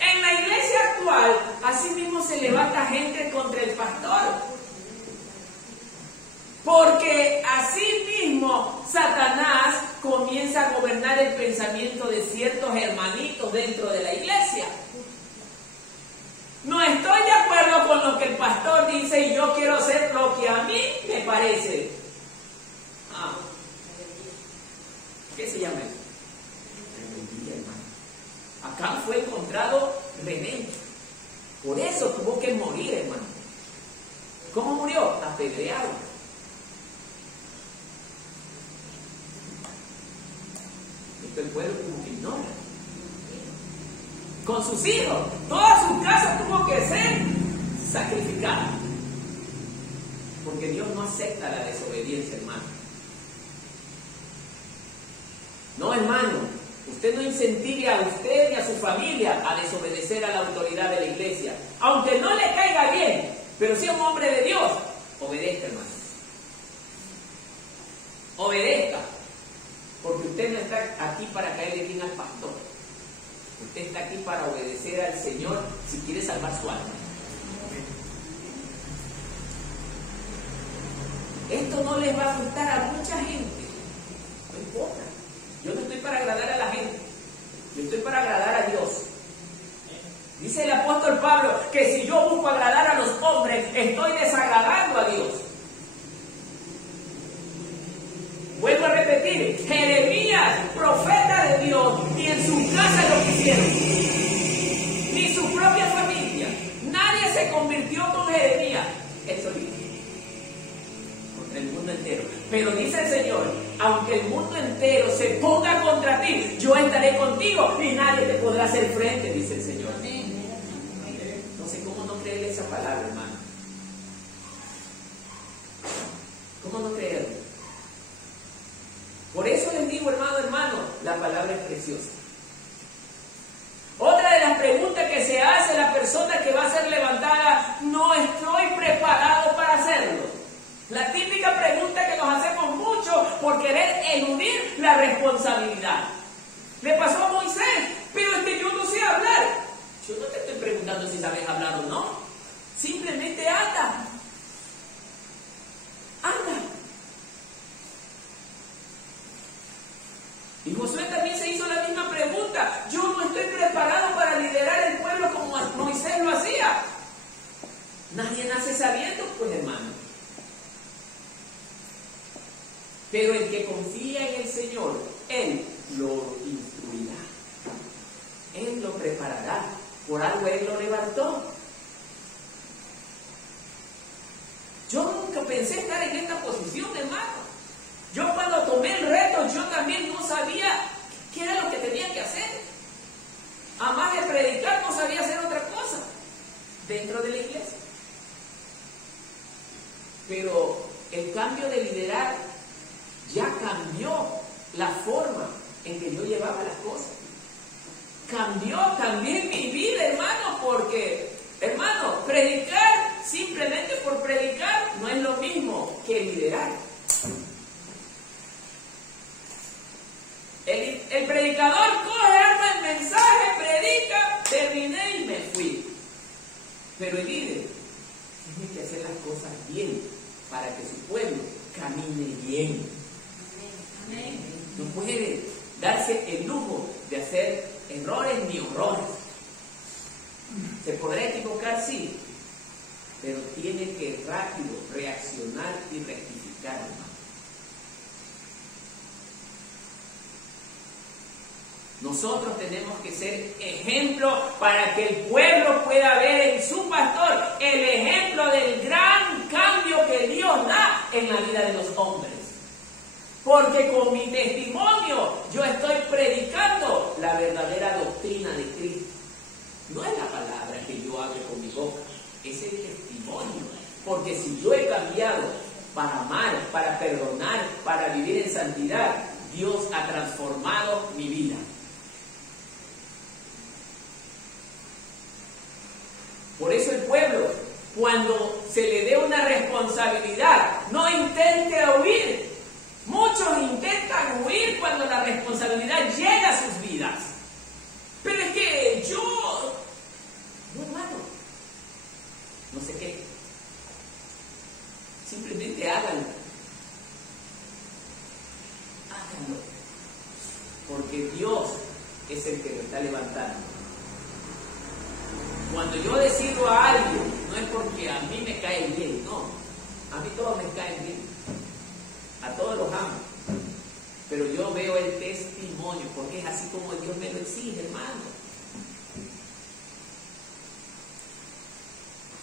En la iglesia actual, así mismo se levanta gente contra el pastor. Porque así mismo Satanás comienza a gobernar el pensamiento de ciertos hermanitos dentro de la iglesia. No estoy de acuerdo con lo que el pastor dice y yo quiero hacer lo que a mí me parece. ¿Qué se llama eso? Rebeldía, hermano. Acá fue encontrado rebelde. Por eso tuvo que morir, hermano. ¿Cómo murió? Apedreado. Esto el pueblo como que ignora. Con sus hijos, toda su casa tuvo que ser sacrificada. Porque Dios no acepta la desobediencia, hermano. No, hermano, usted no incentive a usted ni a su familia a desobedecer a la autoridad de la iglesia. Aunque no le caiga bien, pero si es un hombre de Dios, obedezca, hermano. Obedezca. Porque usted no está aquí para caerle bien al pastor. Usted está aquí para obedecer al Señor si quiere salvar su alma. Esto no les va a gustar a mucha gente. No importa. Yo no estoy para agradar a la gente. Yo estoy para agradar a Dios. Dice el apóstol Pablo que si yo busco agradar a los hombres, estoy desagradando a Dios. Vuelvo a repetir, Jeremías, profeta de Dios, ni en su casa lo quisieron, ni su propia familia. Nadie se convirtió con Jeremías. Él solito. Contra el mundo entero. Pero dice el Señor, aunque el mundo entero se ponga contra ti, yo estaré contigo y nadie te podrá hacer frente, dice el Señor. No sé cómo no creerle esa palabra, hermano. ¿Cómo no creerle? Por eso les digo, hermano, la palabra es preciosa. Otra de las preguntas que se hace la persona que va a ser levantada, no estoy preparado para hacerlo. La típica pregunta que nos hacemos mucho por querer eludir la responsabilidad. Le pasó a Moisés, pero es que yo no sé hablar. Yo no te estoy preguntando si sabes hablar o no. Simplemente anda. Anda. Y Josué también se hizo la misma pregunta. Yo no estoy preparado para liderar el pueblo como Moisés lo hacía. Nadie nace sabiendo, pues, hermano. Pero el que confía en el Señor, Él lo instruirá. Él lo preparará. Por algo Él lo levantó. Yo nunca pensé estar en esta posición, hermano. Yo cuando tomé el reto, yo también no sabía qué era lo que tenía que hacer. Además de predicar, no sabía hacer otra cosa dentro de la iglesia. Pero el cambio de liderar ya cambió la forma en que yo llevaba las cosas. Cambió también mi vida, hermano, porque, hermano, predicar simplemente por predicar no es lo mismo que liderar. El predicador coge, arma el mensaje, predica, terminé y me fui. Pero el líder tiene que hacer las cosas bien para que su pueblo camine bien. Amén. No puede darse el lujo de hacer errores ni horrores. Se podrá equivocar, sí, pero tiene que rápido reaccionar y rectificar, hermano. Nosotros tenemos que ser ejemplo para que el pueblo pueda ver en su pastor el ejemplo del gran cambio que Dios da en la vida de los hombres. Porque con mi testimonio yo estoy predicando la verdadera doctrina de Cristo. No es la palabra que yo hablo con mi boca, es el testimonio. Porque si yo he cambiado para amar, para perdonar, para vivir en santidad, Dios ha transformado mi vida. Por eso el pueblo, cuando se le dé una responsabilidad, no intente huir. Muchos intentan huir cuando la responsabilidad llega a sus vidas. Cuando yo decido a alguien, no es porque a mí me cae bien, no. A mí todos me caen bien. A todos los amo. Pero yo veo el testimonio, porque es así como Dios me lo exige, hermano.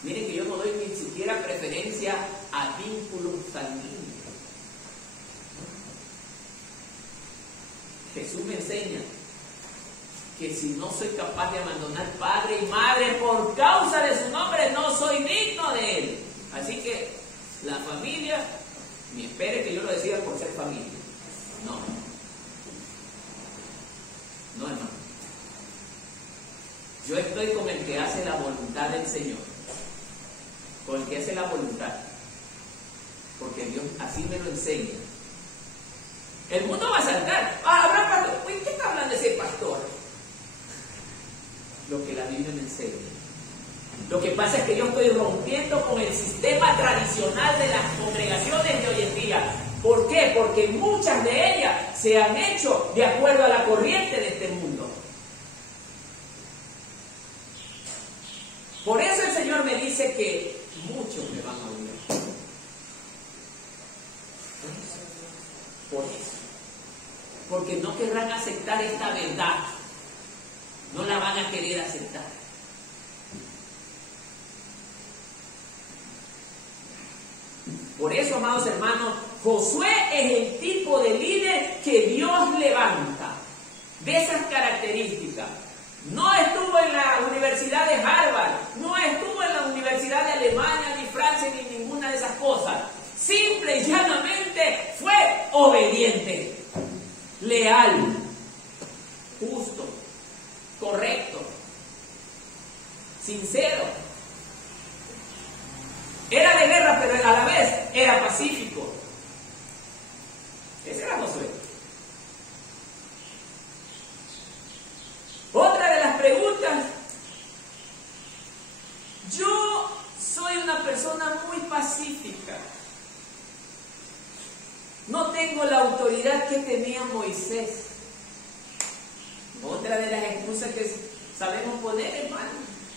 Miren que yo no doy ni siquiera preferencia a vínculos sanguíneos. Jesús me enseña que si no soy capaz de abandonar padre y madre por causa de su nombre, no soy digno de él. Así que la familia, ni espere que yo lo decida por ser familia. No. No, hermano. Yo estoy con el que hace la voluntad del Señor. Con el que hace la voluntad. Porque Dios así me lo enseña. El mundo va a saltar. Habrá pastor. ¿Qué está hablando ese pastor? Lo que la Biblia me enseña. Lo que pasa es que yo estoy rompiendo con el sistema tradicional de las congregaciones de hoy en día. ¿Por qué? Porque muchas de ellas se han hecho de acuerdo a la corriente de este mundo. Por eso el Señor me dice que muchos me van a oír. Por eso. Porque no querrán aceptar esta verdad. No la van a querer aceptar. Por eso, amados hermanos, Josué es el tipo de líder que Dios levanta. De esas características. No estuvo en la Universidad de Harvard, no estuvo en la Universidad de Alemania, ni Francia, ni ninguna de esas cosas. Simple y llanamente fue obediente, leal, justo, correcto, sincero. Era de guerra, pero a la vez era pacífico. Ese era Josué. Otra de las preguntas. Yo soy una persona muy pacífica. No tengo la autoridad que tenía Moisés. Otra de las excusas que sabemos poner, hermano.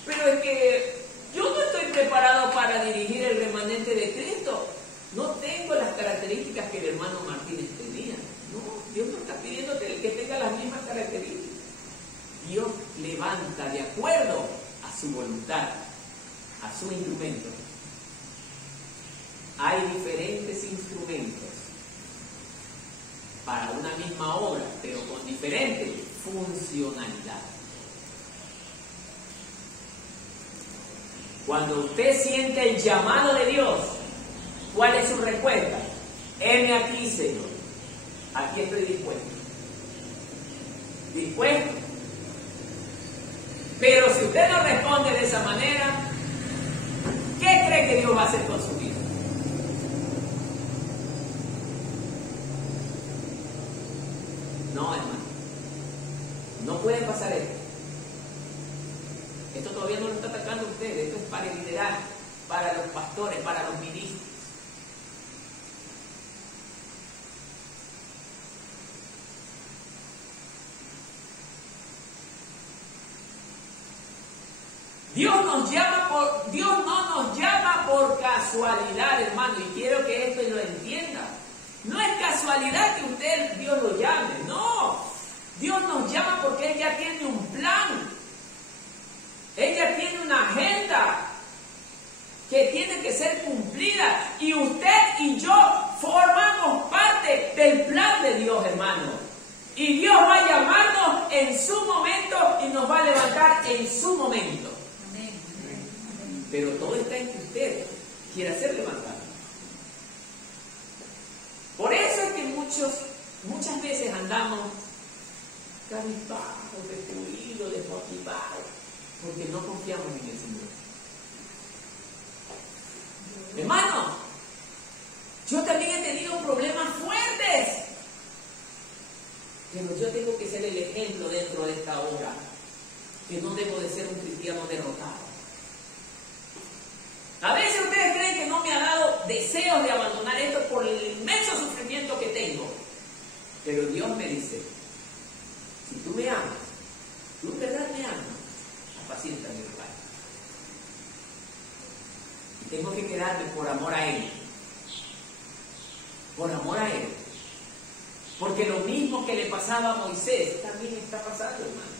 Pero es que yo no estoy preparado para dirigir el remanente de Cristo. No tengo las características que el hermano Martínez tenía. No, Dios no está pidiéndote que tenga las mismas características. Dios levanta de acuerdo a su voluntad, a su instrumento. Hay diferentes instrumentos para una misma obra, pero con diferente funcionalidad. Cuando usted siente el llamado de Dios, ¿cuál es su respuesta? Heme aquí, Señor. Aquí estoy dispuesto. ¿Dispuesto? Pero si usted no responde de esa manera, ¿qué cree que Dios va a hacer con su vida? No, hermano. No puede pasar esto. Esto todavía no lo está atacando usted. Esto es para el liderazgo, para los pastores, para los ministros. Dios no nos llama por casualidad, hermano, y quiero que esto lo entienda. No es casualidad que Dios lo llame, no. Dios nos llama porque Él ya tiene un plan. Él ya tiene una agenda que tiene que ser cumplida. Y usted y yo formamos parte del plan de Dios, hermano. Y Dios va a llamarnos en su momento y nos va a levantar en su momento. Pero todo está en que usted quiera ser levantado. Por eso es que muchas veces andamos cabizbajos, destruidos, desmotivados, porque no confiamos en el Señor. Hermano, yo también he tenido problemas fuertes, pero yo tengo que ser el ejemplo dentro de esta obra, que no debo de ser un cristiano derrotado. A veces ustedes creen que no me ha dado deseos de abandonar esto por el inmenso sufrimiento que tengo. Pero Dios me dice, si tú me amas, tú en verdad me amas, apacienta mi rebaño. tengo que quedarme por amor a Él. Por amor a Él. Porque lo mismo que le pasaba a Moisés, también está pasando, hermano.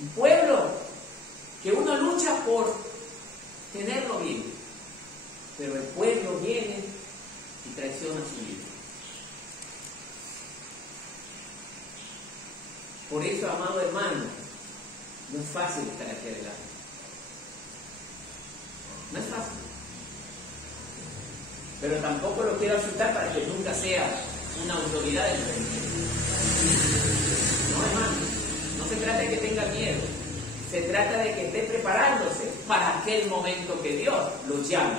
Un pueblo que uno lucha por tenerlo bien, pero el pueblo viene y traiciona su vida. Por eso, amado hermano, no es fácil estar aquí adelante. No es fácil. Pero tampoco lo quiero asustar para que nunca sea una autoridad del reino. No, hermano, no se trata de que tenga miedo. Se trata de que esté preparándose para aquel momento que Dios los llame.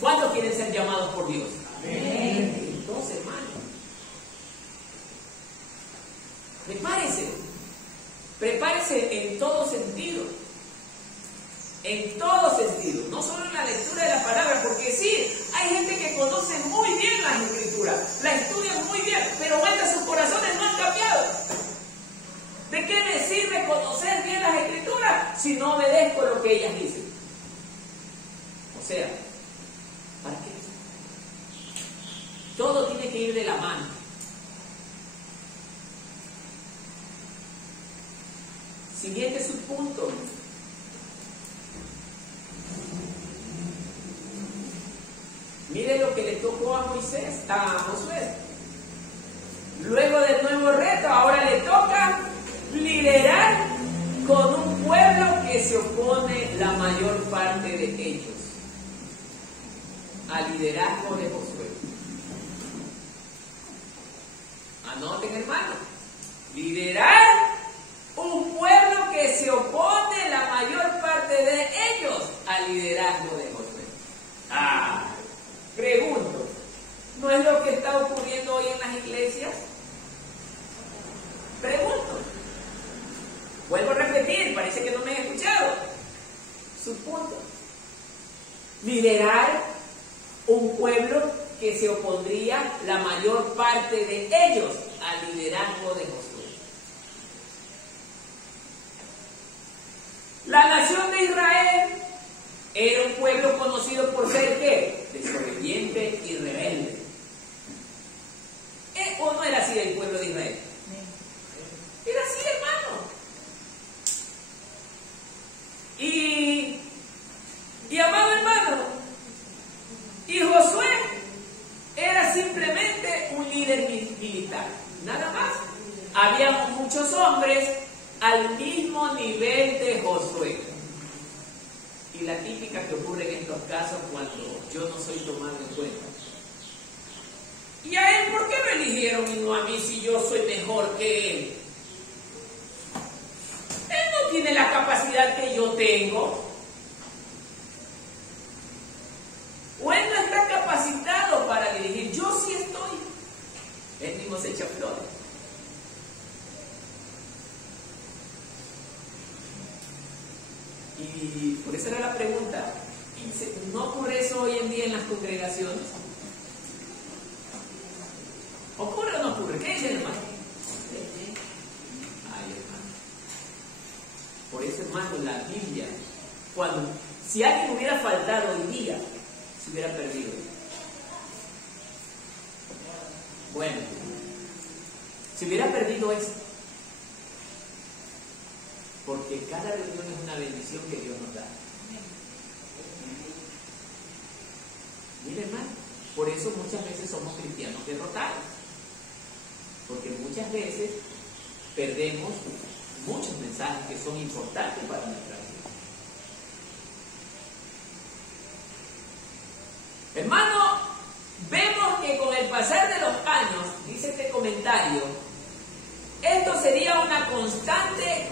¿Cuántos quieren ser llamados por Dios? Amén. Entonces, hermano, prepárese en todo sentido. En todo sentido, no solo en la lectura de la palabra, porque sí, hay gente que conoce muy bien las escrituras, la estudian muy bien, pero vuelta sus corazones no han cambiado. ¿De qué me sirve conocer bien las escrituras si no obedezco lo que ellas dicen? O sea, ¿para qué? Todo tiene que ir de la mano. Siguiente subpunto. Mire lo que le tocó a Josué. Luego del nuevo reto, ahora le toca liderar con un pueblo que se opone la mayor parte de ellos al liderazgo de Josué. Anoten, hermano, liderar un pueblo que se opone la mayor parte de ellos al liderazgo de Josué. Pregunto, ¿no es lo que está ocurriendo hoy en las iglesias? Pregunto. Vuelvo a repetir, parece que no me he escuchado. Su punto. Liderar un pueblo que se opondría la mayor parte de ellos al liderazgo de Josué. La nación de Israel era un pueblo conocido por ser ¿qué? Desobediente y rebelde. ¿O no era así el pueblo de Israel? Era así, hermano. Y amado hermano, y Josué era simplemente un líder militar, nada más. Había muchos hombres al mismo nivel de Josué. Y la típica que ocurre en estos casos cuando yo no soy tomado en cuenta. ¿Y a él por qué lo eligieron y no a mí si yo soy mejor que él? Él no tiene la capacidad que yo tengo. O él no está capacitado para dirigir. Yo sí estoy. Él mismo se echa flores. Y por eso era la pregunta. ¿No ocurre eso hoy en día en las congregaciones? ¿Ocurre o no ocurre? ¿Qué dice el hermano? Ay, hermano. Por eso, hermano, la Biblia, si alguien hubiera faltado hoy día, se hubiera perdido. Bueno, se hubiera perdido esto. Porque cada reunión es una bendición que Dios nos da. Mire, hermano, por eso muchas veces somos cristianos derrotados. Porque muchas veces perdemos muchos mensajes que son importantes para nuestra vida. Hermano, vemos que con el pasar de los años, dice este comentario, esto sería una constante,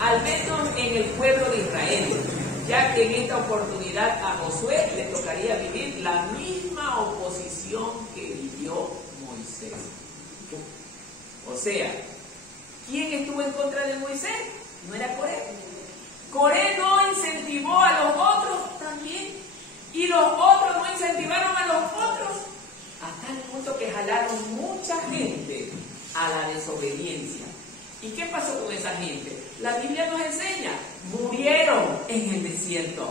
al menos en el pueblo de Israel, ya que en esta oportunidad a Josué le tocaría vivir la misma oposición que vivió Moisés. O sea, ¿quién estuvo en contra de Moisés? No era Coré. Coré no incentivó a los otros también, y los otros no incentivaron a los otros, a tal punto que jalaron mucha gente a la desobediencia. ¿Y qué pasó con esa gente? La Biblia nos enseña, murieron en el desierto. cierto.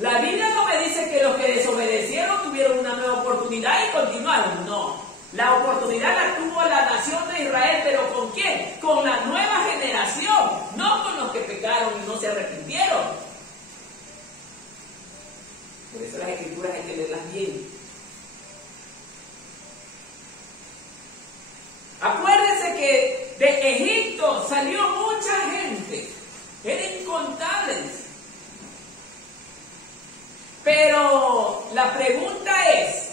La Biblia no me dice que los que desobedecieron tuvieron una nueva oportunidad y continuaron. No. La oportunidad la tuvo la nación de Israel, pero ¿con quién? Con la nueva generación, no con los que pecaron y no se arrepintieron. Por eso las escrituras hay que leerlas bien. Acuérdense que de Egipto salió mucha gente, eran incontables. Pero la pregunta es,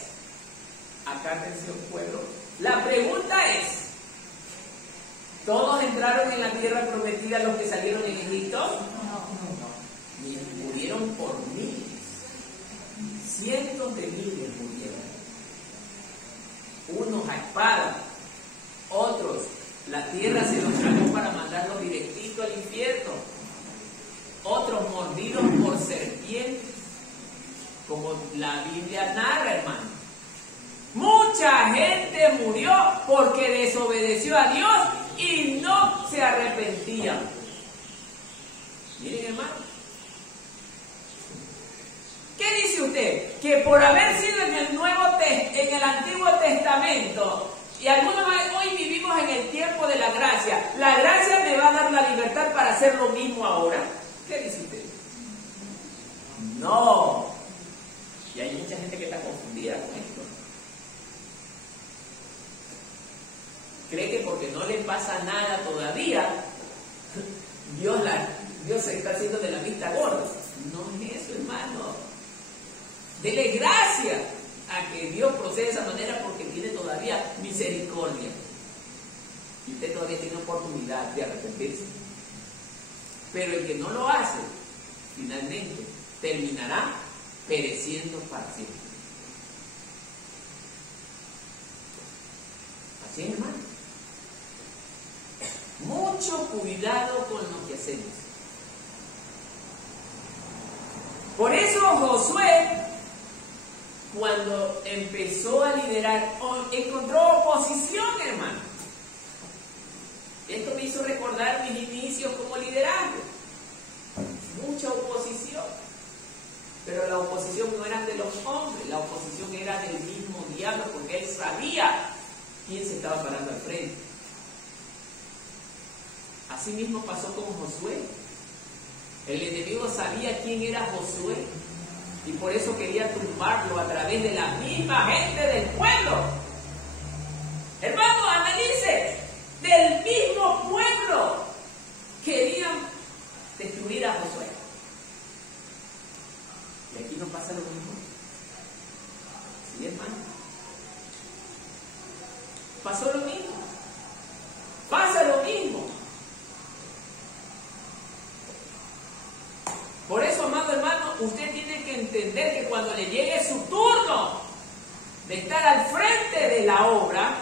acá atención pueblo, la pregunta es, ¿todos entraron en la tierra prometida los que salieron en Egipto? No. Murieron por miles, cientos de miles murieron. Unos a espada, otros la tierra se los tragó para mandarlos directito al infierno, otros mordidos por serpientes, como la Biblia narra, hermano. Mucha gente murió porque desobedeció a Dios y no se arrepentían. Miren, hermano, ¿qué dice usted? Que por haber sido en el Antiguo Testamento y algunos hoy vivimos en el tiempo de la gracia, ¿la gracia me va a dar la libertad para hacer lo mismo ahora? ¿Qué dice usted? No. Y hay mucha gente que está confundida con esto. Cree que porque no le pasa nada todavía, Dios se está haciendo de la vista gorda. No es eso, hermano. Dele gracias a que Dios procede de esa manera porque tiene todavía misericordia. Y usted todavía tiene oportunidad de arrepentirse. Pero el que no lo hace, finalmente, terminará pereciendo para siempre. Así es, hermano. Mucho cuidado con lo que hacemos. Por eso Josué, cuando empezó a liderar, encontró oposición, hermano. Esto me hizo recordar mis inicios como liderazgo. Mucha oposición. Pero la oposición no era de los hombres, la oposición era del mismo diablo, porque él sabía quién se estaba parando al frente. Así mismo pasó con Josué. El enemigo sabía quién era Josué y por eso quería tumbarlo a través de la misma gente del pueblo. Hermano, analice, del mismo pueblo querían destruir a Josué. Y aquí no pasa lo mismo. ¿Sí, hermano? Pasó lo mismo. Pasa lo mismo. Por eso, amado hermano, usted tiene que entender que cuando le llegue su turno de estar al frente de la obra,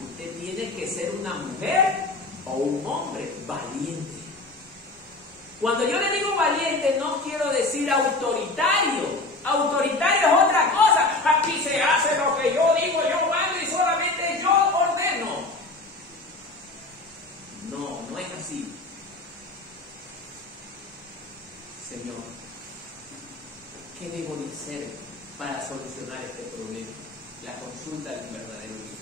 usted tiene que ser una mujer o un hombre valiente. Cuando yo le digo valiente, no quiero decir autoritario. Autoritario es otra cosa. Aquí se hace lo que yo digo, yo mando y solamente yo ordeno. No, no es así. Señor, ¿qué debo de hacer para solucionar este problema? La consulta del verdadero Dios.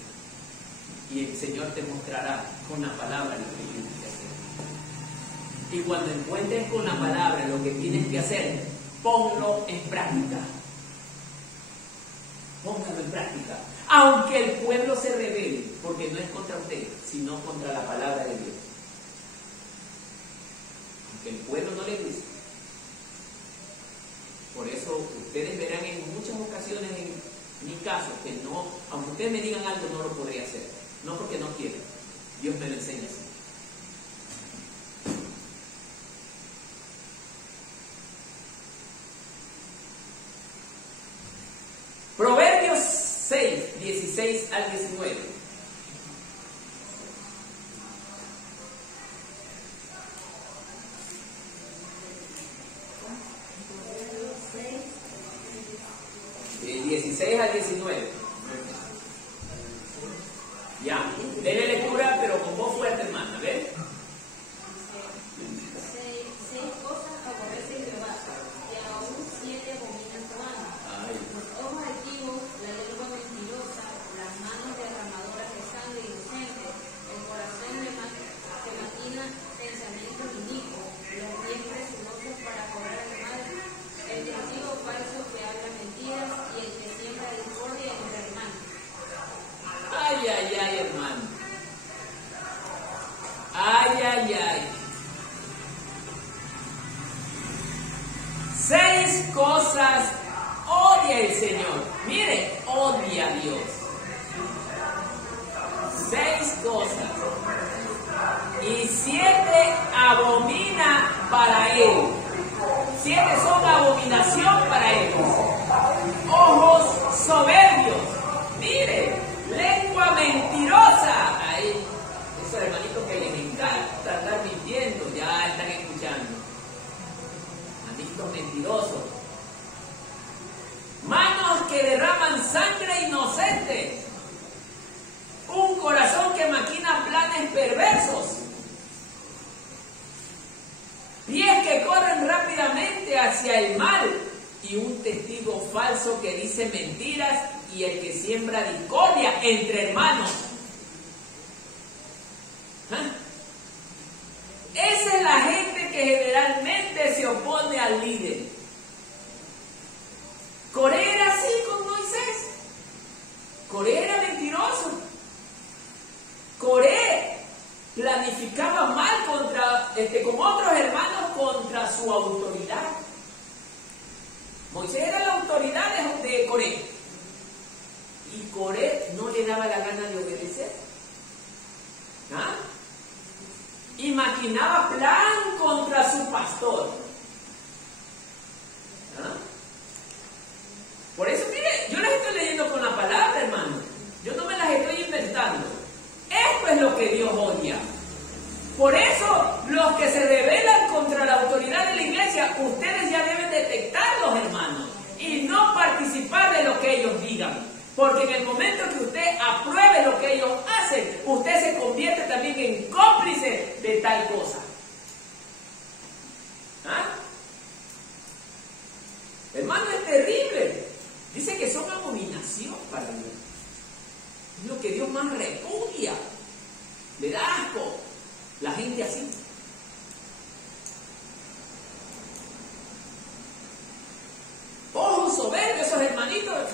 Y el Señor te mostrará con la palabra lo que tienes que hacer. Y cuando encuentres con la palabra lo que tienes que hacer, ponlo en práctica. Póngalo en práctica. Aunque el pueblo se rebele, porque no es contra usted, sino contra la palabra de Dios. Aunque el pueblo no le guste. Por eso ustedes verán en muchas ocasiones en mi caso que no, aunque ustedes me digan algo, no lo podría hacer. No porque no quiero. Dios me lo enseña así. Proverbios 6, 16 al 19. De 16 al 19. Ya, denle lectura, pero con voz fuerte, hermana, ¿ven? ay, ay. 6 cosas odia el Señor. Mire, odia a Dios. 6 cosas. Y 7 abomina para Él. 7 son abominación para Él. Ojos soberbios. Mire, lengua mentirosa. Ahí, esos hermanitos que les encanta andar mintiendo, ya están escuchando. Malditos mentirosos. Manos que derraman sangre inocente. Un corazón que maquina planes perversos. Pies que corren rápidamente hacia el mal. Y un testigo falso que dice mentiras y el que siembra discordia entre hermanos. ¿Ah? Esa es la gente que generalmente se opone al líder. Coré era así con Moisés. Coré era mentiroso. Coré planificaba mal con otros hermanos contra su autoridad. Moisés era la autoridad de Coré. Y Coré no le daba la gana de obedecer. ¿Ah? Y maquinaba plan contra su pastor. ¿Ah? Por eso, mire, yo las estoy leyendo con la palabra, hermano. Yo no me las estoy inventando. Esto es lo que Dios odia. Por eso, los que se rebelan contra la autoridad de la iglesia, ustedes ya deben detectarlos, hermanos, y no participar de lo que ellos digan. Porque en el momento que usted apruebe lo que ellos hacen, usted se convierte también en cómplice de tal cosa. ¿Ah? Hermano, es terrible. Dice que son abominación para Dios. Es lo que Dios más repudia. Le da asco la gente así. Ojos soberbios, esos hermanitos.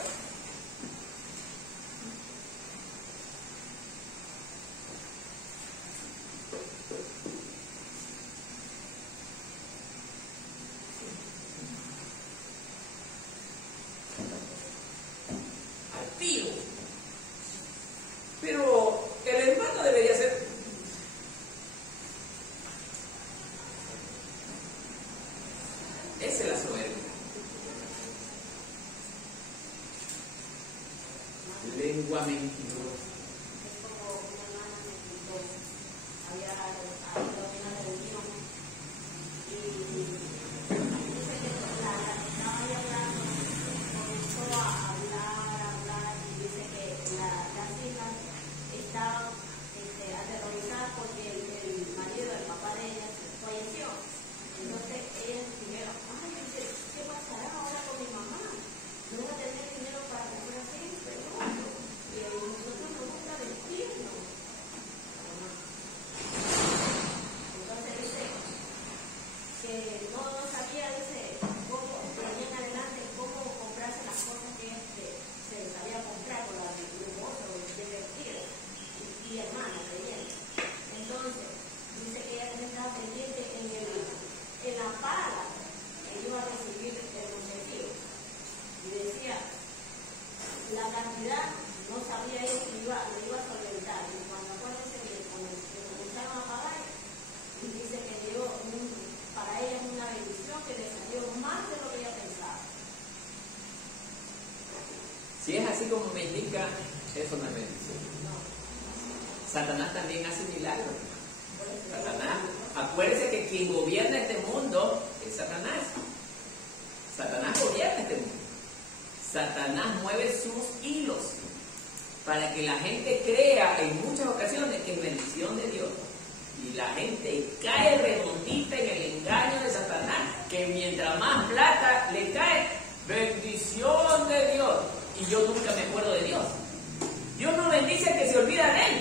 Pero el hermano debería ser. Esa es la soberbia. Lengua mentirosa. Si es así como me indica, eso no es bendición. Satanás también hace milagros. Satanás, acuérdese que quien gobierna este mundo es Satanás. Satanás gobierna este mundo. Satanás mueve sus hilos para que la gente crea en muchas ocasiones que es bendición de Dios. Y la gente cae redondita en el engaño de Satanás, que mientras más plata le cae, bendición de Dios. Y yo nunca me acuerdo de Dios. Dios no bendice al que se olvida de Él.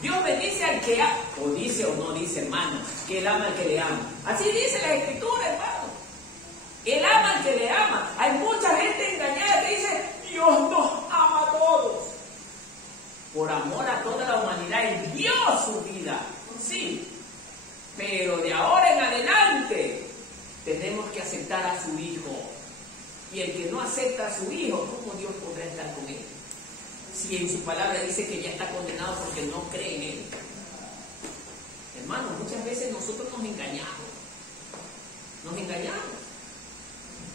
Dios bendice al que ama, o dice o no dice, hermano, que Él ama al que le ama. Así dice la Escritura, hermano. Él ama al que le ama. Hay mucha gente engañada que dice, Dios nos ama a todos. Por amor a toda la humanidad, Él dio su vida. Sí, Pero de ahora en adelante tenemos que aceptar a su Hijo. Y el que no acepta a su Hijo, ¿cómo Dios podrá estar con él? Si en su palabra dice que ya está condenado porque no cree en él. Hermanos, muchas veces nosotros nos engañamos. Nos engañamos.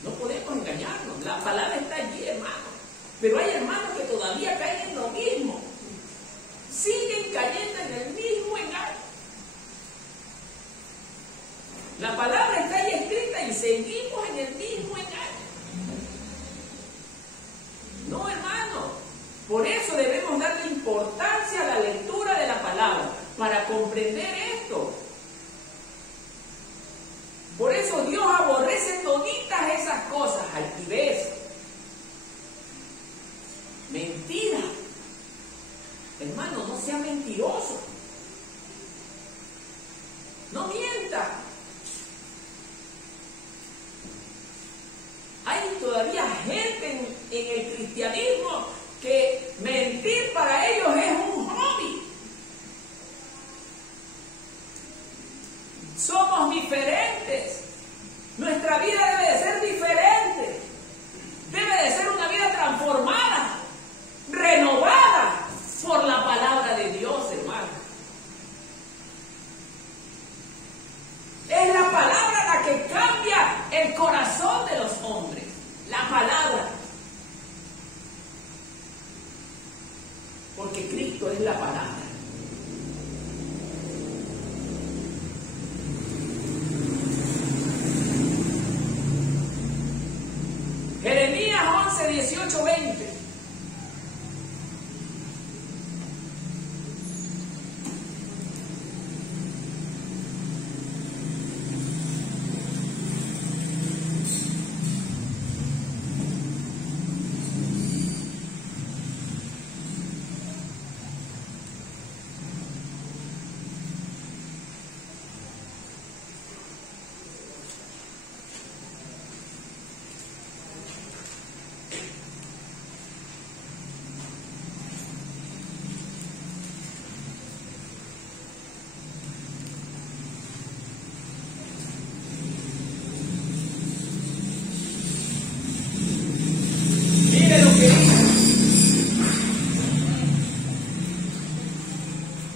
No podemos engañarnos. La palabra está allí, hermanos. Pero hay hermanos que todavía caen en lo mismo. Siguen cayendo en el mismo engaño. La palabra está ahí escrita y seguimos en el mismo engaño. No, hermano. Por eso debemos darle importancia a la lectura de la palabra, para comprender esto. Por eso Dios aborrece toditas esas cosas, altivez, mentira. Hermano, no sea mentiroso. No mienta. Hay todavía gente en el cristianismo que mentir para ellos es un hobby. Somos diferentes. Nuestra vida debe de ser diferente. Debe de ser una vida transformada, renovada por la palabra de Dios, hermano. Es la palabra la que cambia el corazón de los hombres. La palabra. Porque Cristo es la palabra. Jeremías 11, 18, 20.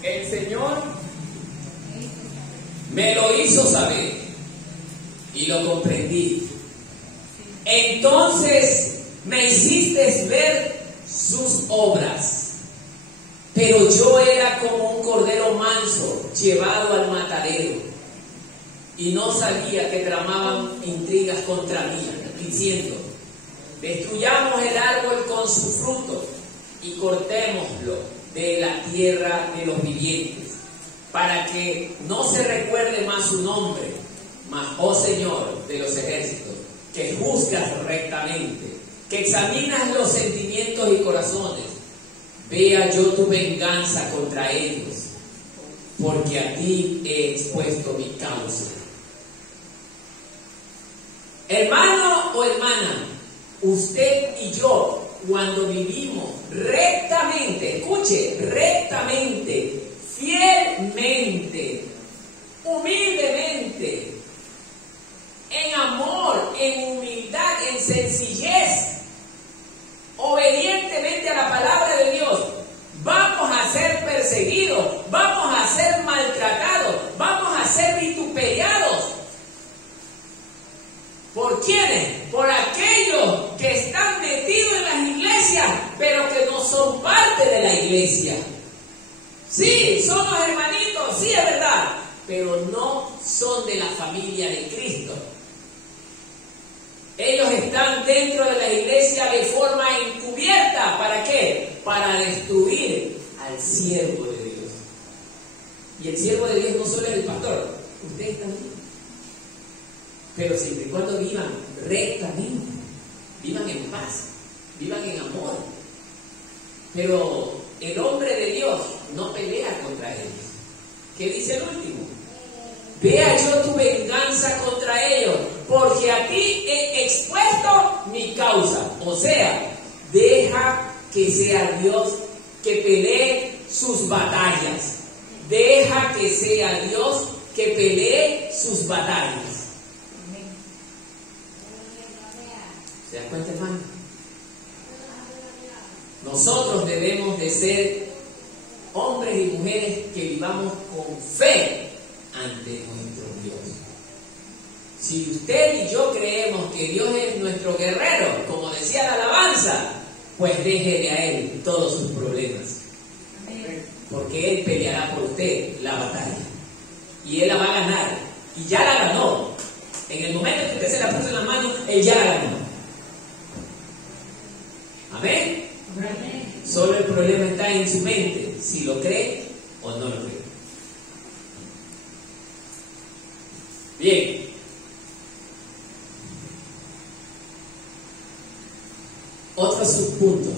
El Señor me lo hizo saber y lo comprendí. Entonces me hiciste ver sus obras, pero yo era como un cordero manso llevado al matadero, y no sabía que tramaban intrigas contra mí, diciendo: destruyamos el árbol con su fruto y cortémoslo de la tierra de los vivientes, para que no se recuerde más su nombre. Mas, oh Señor de los ejércitos, que juzgas rectamente, que examinas los sentimientos y corazones, vea yo tu venganza contra ellos, porque a ti he expuesto mi causa. Hermano o hermana, usted y yo, cuando vivimos rectamente, escuche, rectamente, fielmente, humildemente, en amor, en humildad, en sencillez, obedientemente a la palabra de Dios, vamos a ser perseguidos, vamos a ser maltratados, vamos a ser vituperados. ¿Por quiénes? Por aquellos que están metidos en las iglesias, pero que no son parte de la iglesia. Sí, somos hermanitos, sí es verdad, pero no son de la familia de Cristo. Ellos están dentro de la iglesia de forma encubierta. ¿Para qué? Para destruir al siervo de Dios. Y el siervo de Dios no solo es el pastor, ustedes también. Pero siempre y cuando vivan rectamente, vivan en paz, vivan en amor. Pero el hombre de Dios no pelea contra ellos. ¿Qué dice el último? Vea yo tu venganza contra ellos, porque a ti he expuesto mi causa. O sea, deja que sea Dios que pelee sus batallas. Deja que sea Dios que pelee sus batallas. ¿Se dan cuenta, hermano? Nosotros debemos de ser hombres y mujeres que vivamos con fe ante nuestro Dios. Si usted y yo creemos que Dios es nuestro guerrero, como decía la alabanza, pues déjele a Él todos sus problemas. Porque Él peleará por usted la batalla. Y Él la va a ganar. Y ya la ganó. En el momento en que usted se la puso en la mano, Él ya la ganó. Amén. Solo el problema está en su mente, si lo cree o no lo cree. Bien. Otro subpunto.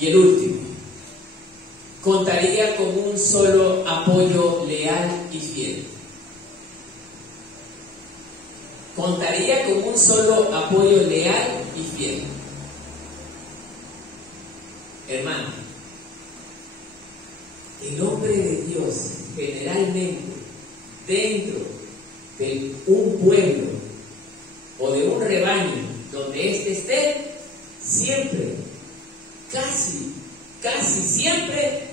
Y el último. Contaría con un solo apoyo leal y fiel. Contaría con un solo apoyo leal y fiel. Hermano, el hombre de Dios generalmente dentro de un pueblo o de un rebaño donde éste esté, siempre, casi siempre,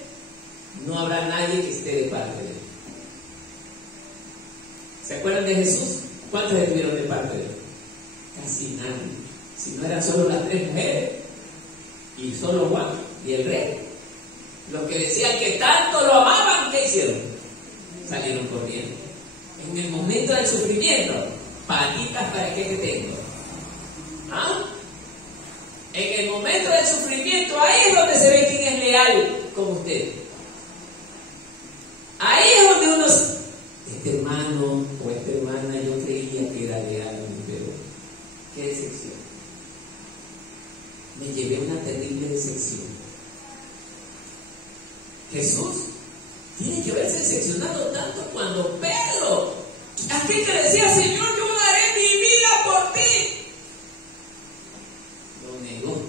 no habrá nadie que esté de parte de él. ¿Se acuerdan de Jesús? ¿Cuántos estuvieron de parte de él? Casi nadie. Si no eran solo las 3 mujeres y solo Juan y el rey. Los que decían que tanto lo amaban, ¿qué hicieron? Salieron corriendo. En el momento del sufrimiento, patitas para qué que tengo. ¿Ah? En el momento del sufrimiento, ahí es donde se ve quién es leal con usted. Ahí es donde uno, este hermano o esta hermana, yo creía que era leal, pero qué decepción. Me llevé una terrible decepción. Jesús tiene que haberse decepcionado tanto cuando Pedro, aquel que decía, Señor, yo daré mi vida por ti, lo negó.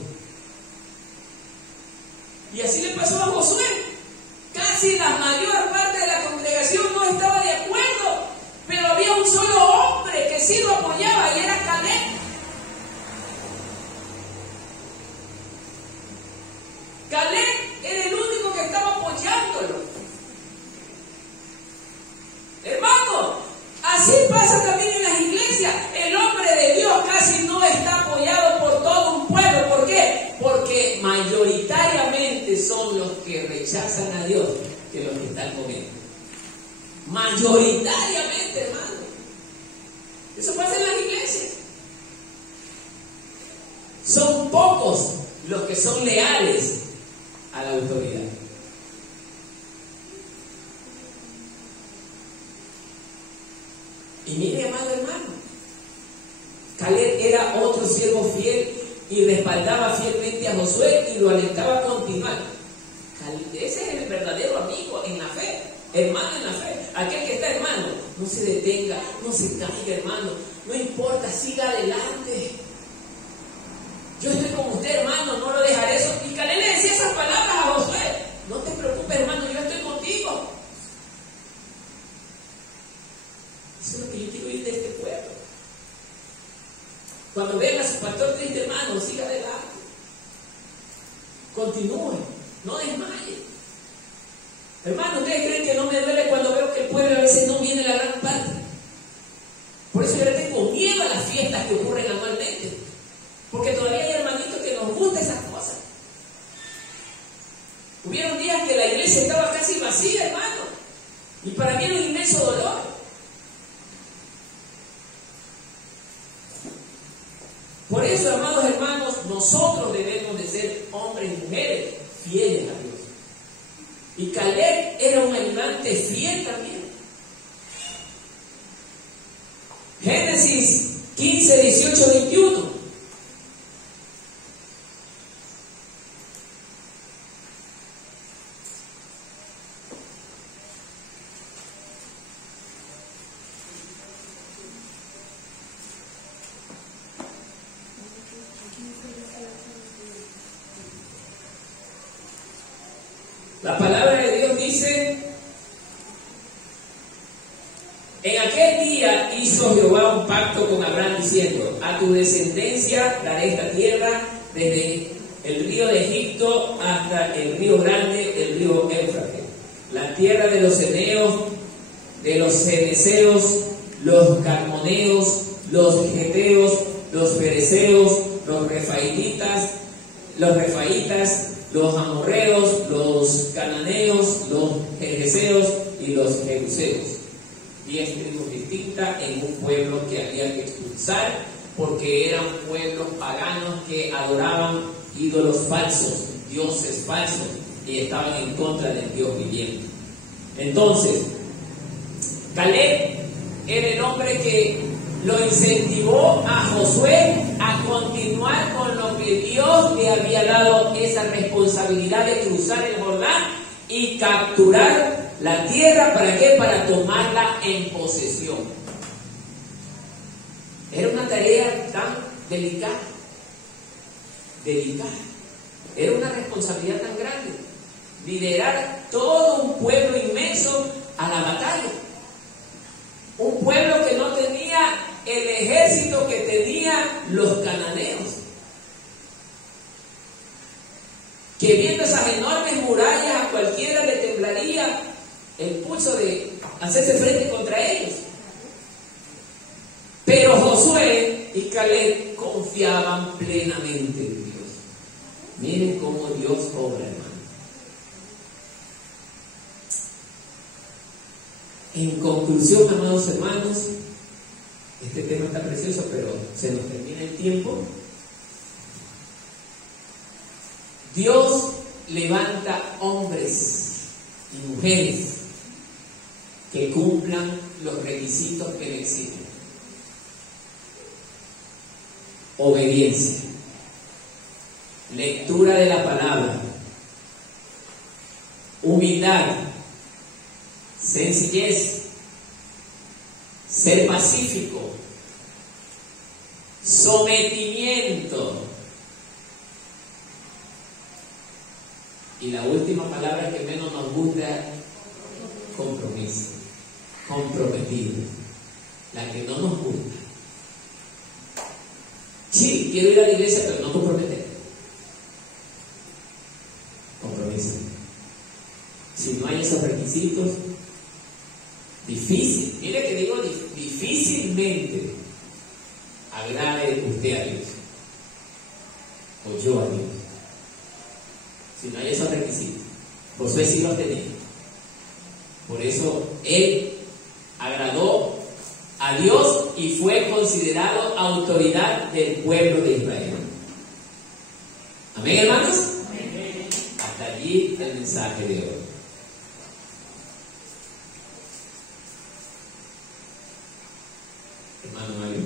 Y así le pasó a Josué. Casi la mayor parte de la congregación no estaba de acuerdo, pero había un solo hombre que sí lo apoyaba y era Caleb. Caleb era el único que estaba apoyándolo. Hermano, así pasa también en las iglesias. El hombre de Dios casi no está apoyado por todo un pueblo. ¿Por qué? Porque mayoritariamente son los que rechazan a Dios que los que están con él. Mayoritariamente, hermano. Eso pasa en las iglesias. Son pocos los que son leales a la autoridad. Y mire, amado hermano, Caleb era otro siervo fiel y respaldaba fielmente a Josué y lo alentaba a continuar. Ese es el verdadero amigo en la fe, hermano en la fe. Aquel que está, hermano, no se detenga, no se caiga, hermano, no importa, siga adelante. Yo estoy con usted, hermano, no lo dejaré. Y Caleb le decía esas palabras a Josué: no te preocupes, hermano, yo estoy contigo. Eso es lo que yo quiero oír de este pueblo. Cuando vean a su pastor triste, hermano, siga adelante. Continúe, no desmaye. Hermano, ¿ustedes creen que no me duele cuando veo que el pueblo a veces no viene la gran parte? Por eso yo le tengo miedo a las fiestas que ocurren anualmente. Porque todavía hay hermanitos que nos gustan esas cosas. Hubieron días que la iglesia estaba casi vacía, hermano. Y para mí era un inmenso dolor. Por eso, amados hermanos, nosotros debemos de ser hombres y mujeres fieles a Dios. Y Caleb era un ayudante fiel también. Génesis 15, 18, 21. La palabra de Dios dice: en aquel día hizo Jehová un pacto con Abraham diciendo: a tu descendencia daré esta tierra, desde el río de Egipto hasta el río grande, el río Éufrates, la tierra de los eneos, de los ceneseos, los carmoneos, los geteos, los fereceos, los refaitas, los amorreos, los cananeos, los gergeseos y los jebuseos. 10 tribus distintas en un pueblo que había que expulsar, porque eran pueblos paganos que adoraban ídolos falsos, dioses falsos, y estaban en contra del Dios viviente. Entonces, Caleb era el hombre que lo incentivó a Josué a continuar con lo que Dios le había dado, esa responsabilidad de cruzar el Jordán y capturar la tierra. ¿Para qué? Para tomarla en posesión. Era una tarea tan delicada. Era una responsabilidad tan grande. Liderar todo un pueblo inmenso a la batalla. Un pueblo que no tenía el ejército que tenían los cananeos, que viendo esas enormes murallas a cualquiera le temblaría el pulso de hacerse frente contra ellos. Pero Josué y Caleb confiaban plenamente en Dios. Miren cómo Dios obra, hermano. En conclusión, amados hermanos, este tema está precioso, pero se nos termina el tiempo. Dios levanta hombres y mujeres que cumplan los requisitos que le exigen. Obediencia, lectura de la palabra, humildad, sencillez, ser pacífico, sometimiento. Y la última palabra que menos nos gusta: compromiso, comprometido. La que no nos gusta. Sí, quiero ir a la iglesia, pero no comprometer. Compromiso. Si no hay esos requisitos, difícil, mire que digo difícilmente agrade usted a Dios o yo a Dios. Si no hay esos requisitos, Josué sí los tenía. Por eso él agradó a Dios y fue considerado autoridad del pueblo de Israel. Amén, hermanos. Amén. Hasta allí el mensaje de hoy. Hermano Mario.